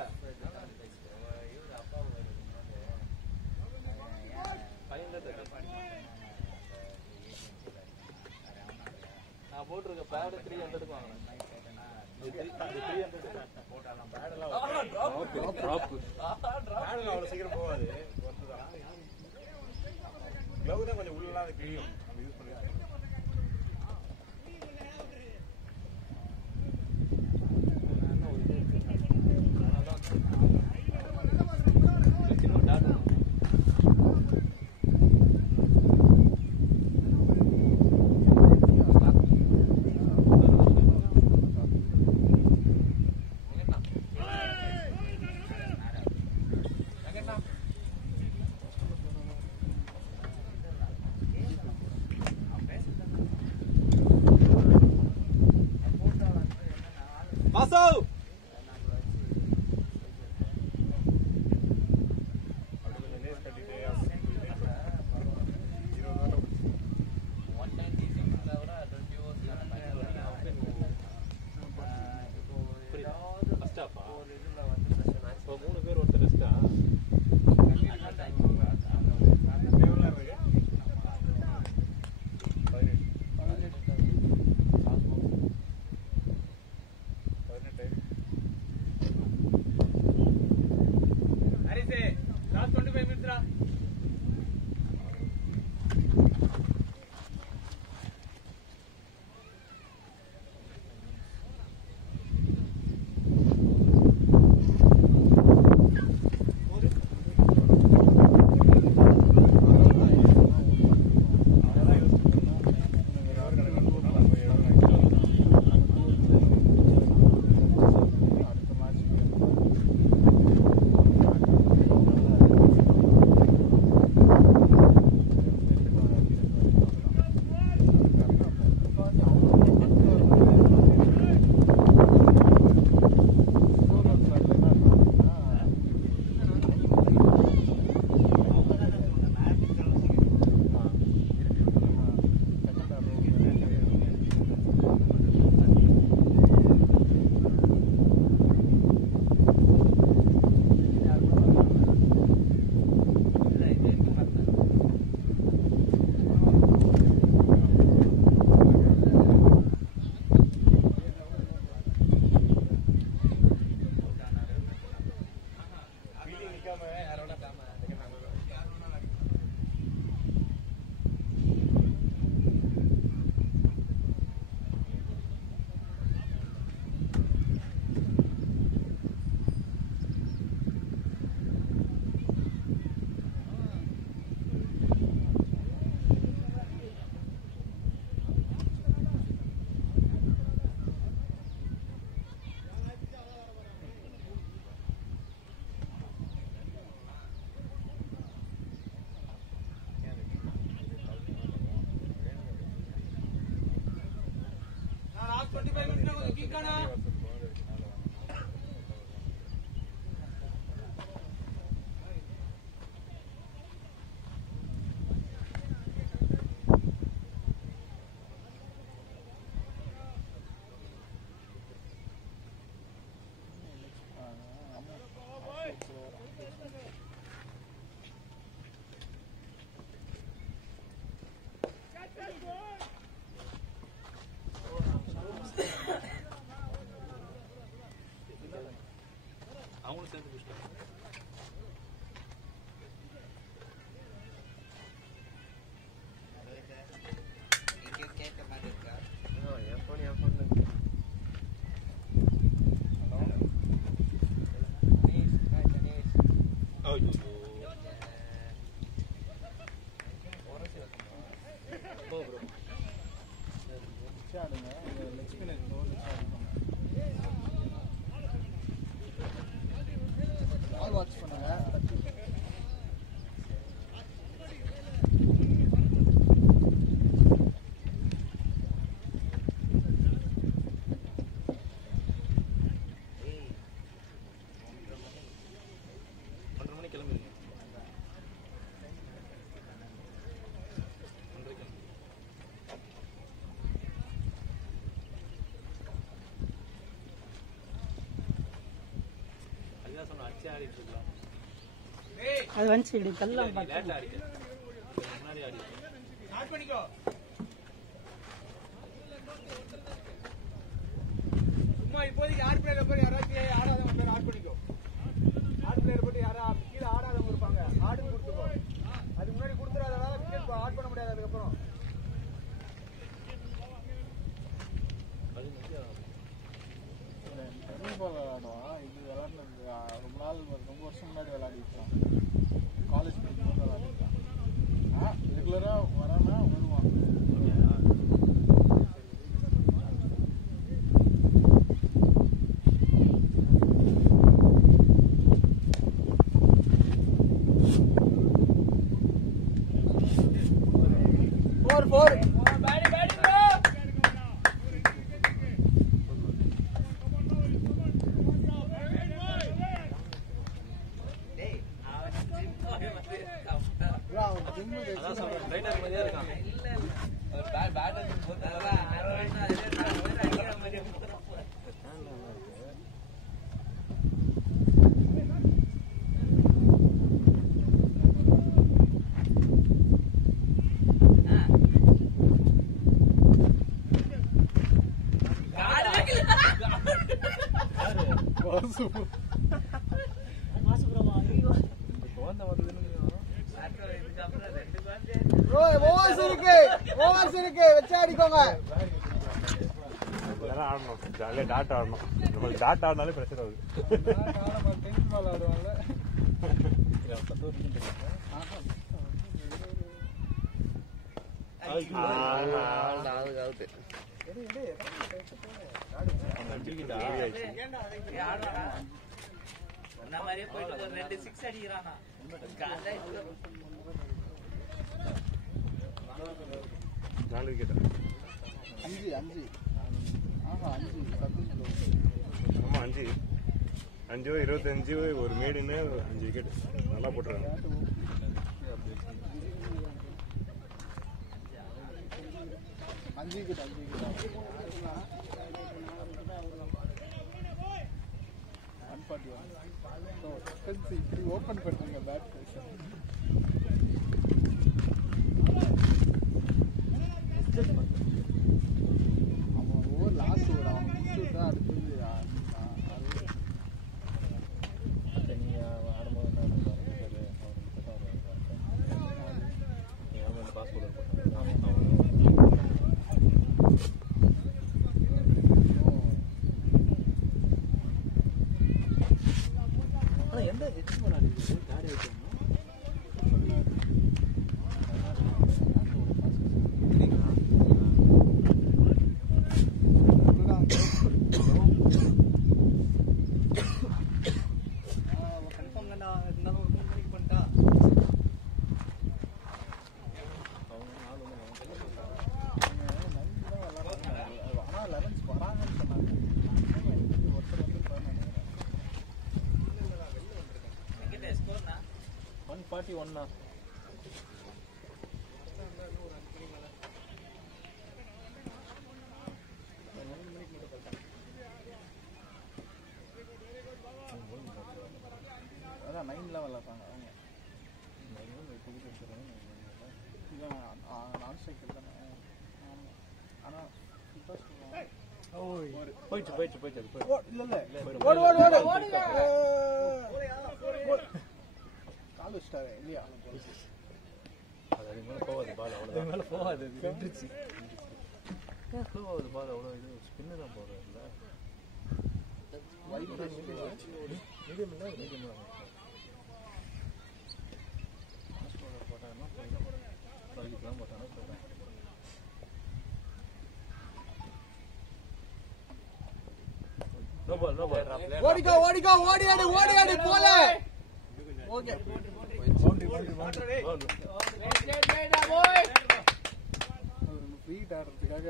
நான் போட்டிருக்க பேடு 300 வாங்கினேன். அவ்வளவு சீக்கிரம் போகாது. க்ளவ் தான் கொஞ்சம் உள்ளலாம் அது கிழியும். நம்ம யூஸ் பண்ணிருக்கோம். வாசவ் அவங்களும் சேர்ந்து பிடிச்சிட்டாங்க. கேட்ட மாதிரி இருக்கா? என் ஃபோன் ஓ ப்ரோ அது வந்து இப்படி கல்லாம் லேட்டா அடிக்க முன்னாடி அடி ஸ்டார்ட் பண்ணிக்கோ. சும்மா இப்போதைக்கு ஆட் பிளேயர் போய் யாராச்சும் ஆடாதவங்க பேர் ஆட் பண்ணிக்கோ. ஆட் பிளேயர் போட்டு யாரா கீழே ஆடாதவங்க இருப்பாங்க, ஆடுன்னு கொடுத்துக்கோ. அதுக்கு முன்னாடி கொடுத்துறாதனால விக்கெட் ஆட் பண்ண முடியாது. அதுக்கப்புறம் விளையாடுவான். இது விளையாடுனது ரொம்ப நாள் ரொம்ப வருஷம் முன்னாடி விளையாடிருக்கான். காலேஜ் படிக்கும்போது விளையாடிருக்கான். ரெகுலராக வரானா வருவான். டாட் ஆடணும். நம்மளுக்கு டாட் ஆடினாலே பிரச்சனை வருது. நாலு விக்கெட். 5 25 ஒரு மேடின்னு 5 விக்கெட் நல்லா போட்டுருக்காங்க. ஓபன் பண்றீங்க பேட் அவன் ஓவர் லாஸ்ட் ஓவர் அவன் முடிச்சுட்டா அடுத்தது நீங்க ஆடும்போது எந்த ஹெச் பண்ணாடி காடி வைக்கணும். அதான் 9 விளாட்றாங்க அவங்க. நான் ஸ்ட்ரைக்கர் தானே. ஆனால் போயிடுச்சு கால் வச்சிட்டாரு இல்லையா? அது மேலே போகாது பால், அவ்வளோ மேலே போகாது. நின்றுச்சு ஏன் ஸ்லோ ஆகுது பால்? அவ்வளோ இது ஸ்பின்னு தான் போகிறது இல்லை. மீடியம் இல்லை, மீடியம் போட்டாங்கன்னா போயிடும், போட்டாங்கன்னா போயிடும். ஓடியாடு போல. ஓகே ஃப்ரீட் ஆடுறதுக்காக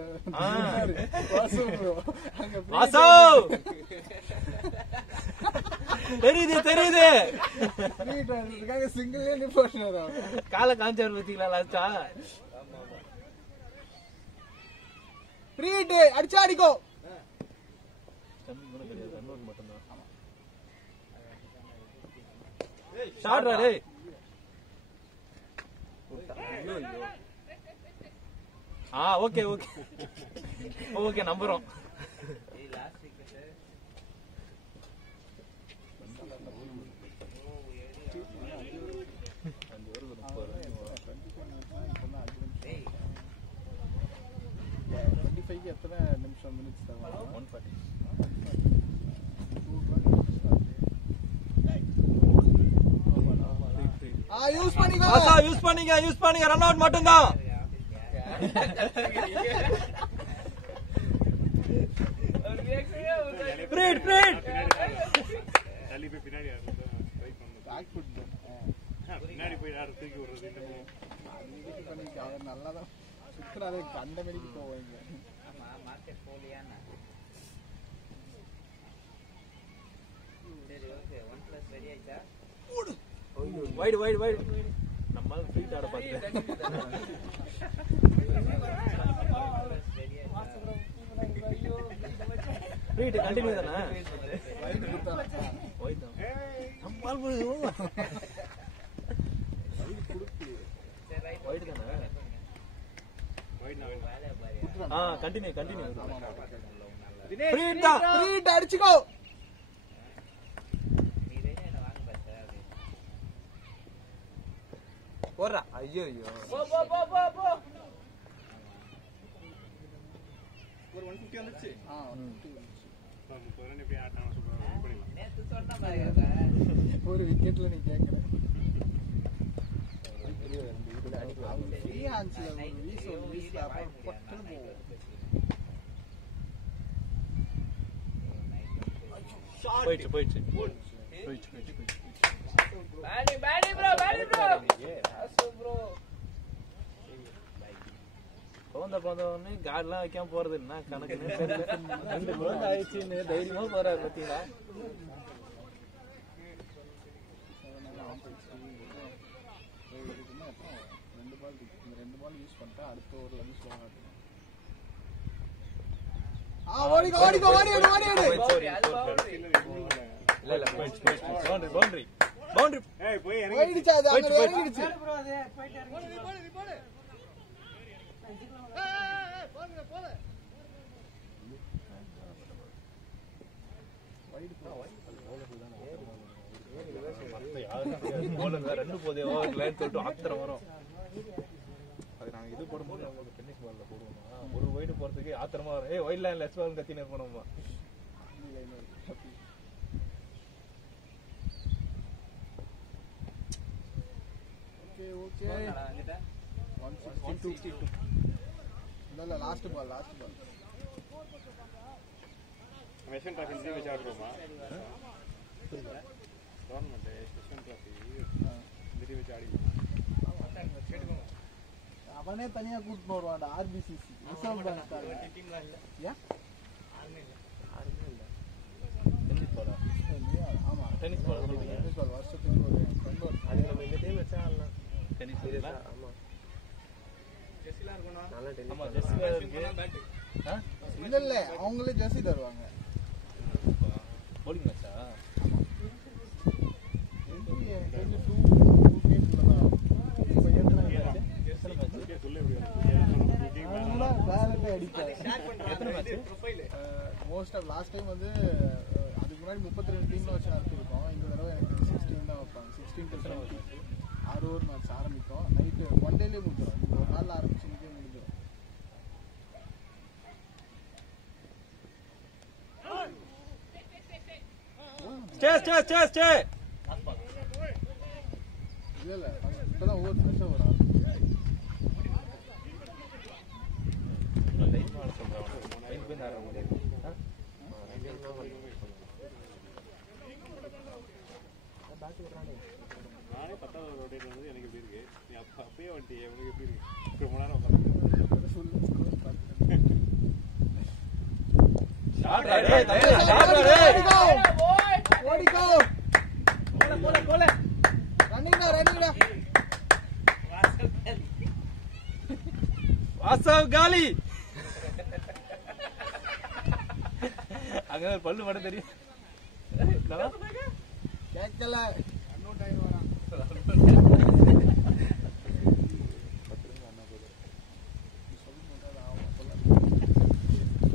தெரியுது ஃப்ரீட் ஆடுறதுக்காக சிங்கிள் நிப்பாட்டினாரா? காலை காமிச்சாரு பார்த்தீங்களா லாஸ்டா? ஃப்ரீட் அடிச்சா அடிக்கோ. தம்பி கூட கிடையாது, அன்னூர் மட்டும்தான். ஷாட் ரா டேய். ஓகே ஓகே ஓகே நம்புறோம். லாஸ்ட் விக்கெட் எத்தனை நிமிஷம் மினிட்ஸ் தருவாங்க? 140. யூஸ் பண்ணிக்கோ. யூஸ் பண்ணுங்க ரன் அவுட் மட்டும் தான். ஃப்ரீட் தள்ளி போய் பின்னாடி ட்ரை பண்ணு. பின்னாடி போய் யாரும் தூக்கி விடுறது நல்லாதான் சுற்றுறாரு கண்ட மணிக்கு போவாங்க. ஆமா மார்க்கெட் போலியானா சரி ஓகே 1+ ரெடி ஆயிச்சா வைடு நம்ம ஃப்ரீட் ஆட பாத்துட்டேன். ஃப்ரீட் கண்டினியூ தானே? வைட் தான் நம்மால் போடு. வைட் தானே? கண்டினியூ ஃப்ரீட் அடிச்சுக்கோ. போடுறா. ஐயோ போ ஒரு 150 வந்துச்சு. எப்படி ஆட்டம் சூப்பராக பண்ணிடலாம். நேத்து சொன்ன பாருங்க ஒரு விக்கெட்ல நீ கேக்குற போயிடுச்சு பேடி ப்ரோ ப்ரோ போந்தோடனே கார்டெல்லாம் வைக்காம போறது என்ன கணக்குன்னு தெரியல. 2 கோல் ஆயிடுச்சுன்னு தைரியமா போறாரு பாத்தீங்களா? ரெண்டு பால் யூஸ் பண்ணிட்டா அடுத்த ஒரு ரன் ஸ்லோ ஆகும். ஓடிடு பவுண்டரி ஏய் போய் போயிடுச்சு. அது அங்க இறங்கிடுச்சு. ரெண்டு போதே ஓவர் லைன் தொட்டு ஆத்திரம் வரும். அது நாங்க இது போடும்போது அவங்களுக்கு டென்னிஸ் பால்ல போடுவோமா, ஒரு வைடு போறதுக்கு ஆத்திரமா வரும். ஏய் வைட் லைன் லெஸ் பால் கத்தினே போனோமா. ஓகே 162. இல்ல லாஸ்ட் பால் வெஸ்டர்ன் டிராஃபி இந்த வச்சு ஆடுறோமா? கவர்மெண்ட் வெஸ்டர்ன் டிராஃபி இந்த வச்சு ஆடிக்கலாம். அவனே தனியா கூட்டிட்டு வருவான்டா. ஆர்பிசிசி ரிசர்வ் பேங்க் டீம்ல இல்ல ஏன் டென்னிஸ் பாலா? ஆமா டென்னிஸ் பால் டென்னிஸ் பால் வருஷத்துக்கு ஒரு அது நம்ம இந்த டைம் வச்சா ஆடலாம். டென்னிஸ் சீரியஸா? பால் ஆமா ஜெர்சிலாம் இருக்கணும். நல்லா டென்னிஸ் ஆமா ஜெர்சில இருக்கு. இல்ல அவங்களே ஜெர்சி தருவாங்க. போலிங் மேட்சா? மோஸ்ட் ஆஃப் லாஸ்ட் டைம் வந்து அதுக்கு முன்னாடி 32 டீம்ல வச்சு நடத்திருக்கோம். இந்த தடவை எனக்கு 16 தான் வைப்பாங்க. 16 to 17 6 ஓவர் மேட்ச் ஆரம்பிக்கும். நைட்டு 1 டேலயே முடிஞ்சிடும். இந்த ஒரு நாள் ஆரம்பிச்சு இன்னைக்கே முடிஞ்சிடும். ஸ்டே இல்ல இப்பதான் ஓவர் ஃப்ரெஷ்ஷாக வரும். டைம் ஆட சொல்றேன். டைம் போய் ஆட முடியாது. நானே 10வது ரோட்டேட் வந்து எனக்கு எப்படி இருக்கு? நீ அப்பயே வந்துட்டு எனக்கு எப்படி இருக்கு? ரொம்ப நேரம் ஓடிக்கோ ரன்னிங்டா வாசவ் காலி. அங்க பல்லு மட்டும் தெரியும். கேட்கல. இன்னும் டைம் வரான்.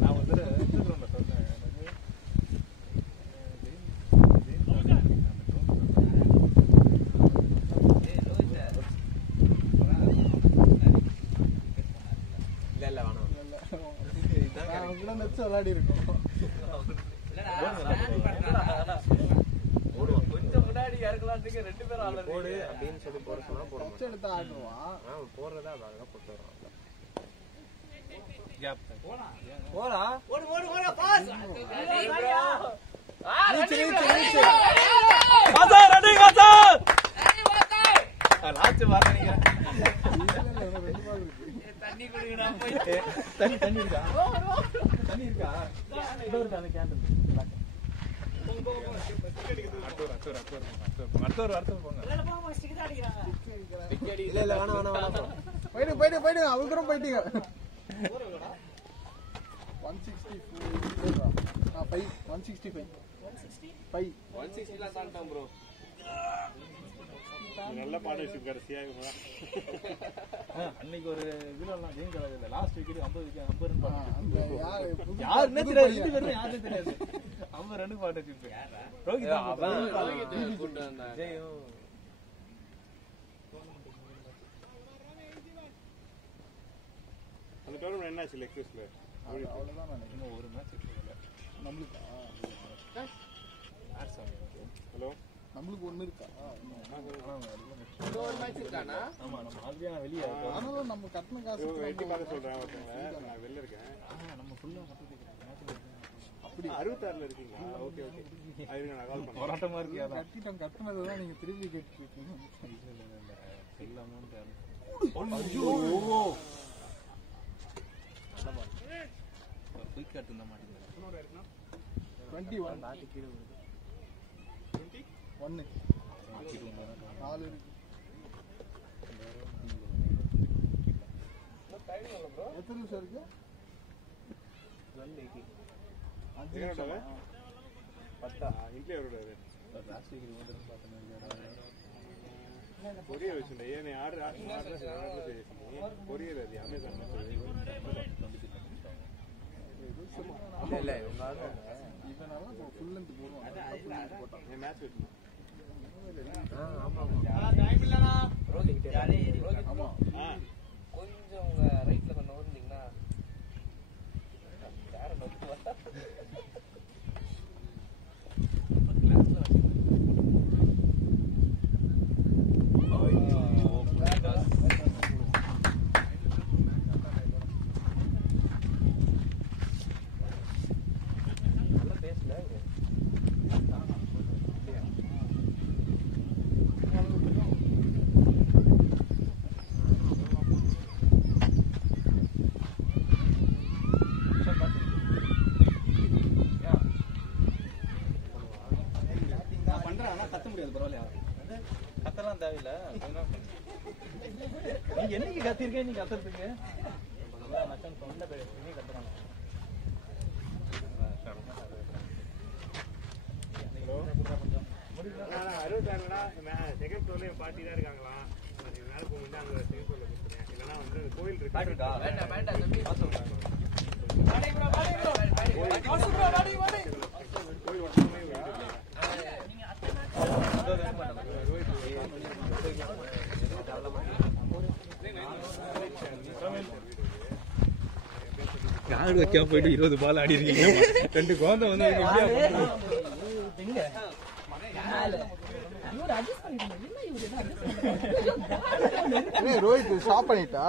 நான் வந்து எடுத்துக்கிறோம் சொல்றேன் இல்ல வேணாம் கூட நெச்சு விளையாடி இருக்கோம். கொஞ்சம் முன்னாடி இறக்கலான்றீங்க 2 பேரும் ஆளு போடு அப்படின்னு சொல்லி போட சொன்னா போட நெச்சு எடுத்து ஆடுவான். போடுறதா அழகா போட்டு வரோம் கேப் போடா லாஸ்ட் வரீங்க தண்ணி குடிக்கடா போய் தண்ணி இருக்கா தண்ணி இருக்கா இதோ இருக்கு அந்த கேண்டில் அடுத்த போங்க இல்ல வேணாம் போயிட்டு அவங்களும் போயிட்டீங்க. 165 ப்ரோ. நல்ல பார்ட்னர்ஷிப் கடைசியா அன்னைக்கு ஒரு இதுலாம் கேம் கலகல லாஸ்ட் விக்கெட் 50 ரன் யாருன்னே தெரியாது 2 பேரும் யாருன்னே தெரியாது 50 ரன் பார்ட்னர்ஷிப் ரோஹித் கூட்டு வந்தாங்க. ஜெயம் அந்த டோர்னமெண்ட் என்ன ஆச்சு லெக்சர்ஸ்ல அவ்வளவுதான் நினைக்கிறேன். இன்னும் ஒரு மேட்ச் இருக்குல்ல நம்மளுக்கு ஹலோ நம்மளுக்கு ஒண்ணு இருக்கா? இன்னொரு மேட்ச் இருக்கானா? ஆமா நம்ம ஆல்ரெடி வெளியே ஆனாலும் நம்ம கட்டண காசு வெட்டி பார்க்க சொல்றேன் ஒருத்தவங்க நான் வெளில இருக்கேன் நம்ம ஃபுல்லா அப்படி 66ல இருக்கீங்களா ஓகே ஓகே அதுக்கு நான் கால் பண்ணேன் போராட்டமா இருக்கு அதான் கட்டிட்டோம். கட்டினதுதான் நீங்க திருப்பி கேட்டு இருக்கீங்க. எல்லா அமௌண்ட் குயிக் காட்டு தான் மாட்டேங்குது 21 1 4 இருக்கு. எத்தனை நிமிஷம் இருக்கு? 5 நிமிஷம். இன்ட்லி அவரோட லாஸ்ட் வீக் வந்து பார்த்தேன் கொரியர் வச்சுருந்தேன் ஏன் ஆர்டர் கொரியர் அது அமேசான் இல்ல இவங்க இதனால ஃபுல் லென்த் போடுவாங்க. மேட்ச் வச்சுருந்தேன் ஆமா கொஞ்சம் உங்க ரைட்ல கொஞ்சம் ஓடுனீங்கன்னா யார நோக்குவா? நல்ல பேசல கத்த முடியாது பரவாயில்லையா கத்தலாம் தேவையில்ல நீ என்னைக்கு கத்திருக்கேன் நீ கத்துறதுக்கு சொன்ன பேர் நீ கத்துறாங்க ஹலோ 66 செகண்ட் ஃப்ளோர்ல பார்ட்டி தான் இருக்காங்களாம் அது மேல போகும்போது அங்க செகண்ட் ஃப்ளோர்ல கொடுத்துறேன் இல்லைன்னா வந்து கோயில் இருக்கு வேண்டாம் வேண்டாம் தம்பி. கோயில் ஒட்டமே கார்டு வைக்காம போயிட்டு 20 பால் ஆடி இருக்கீங்க 2 குழந்தை வந்து ரோஹித் ஸ்டாப் பண்ணிட்டா?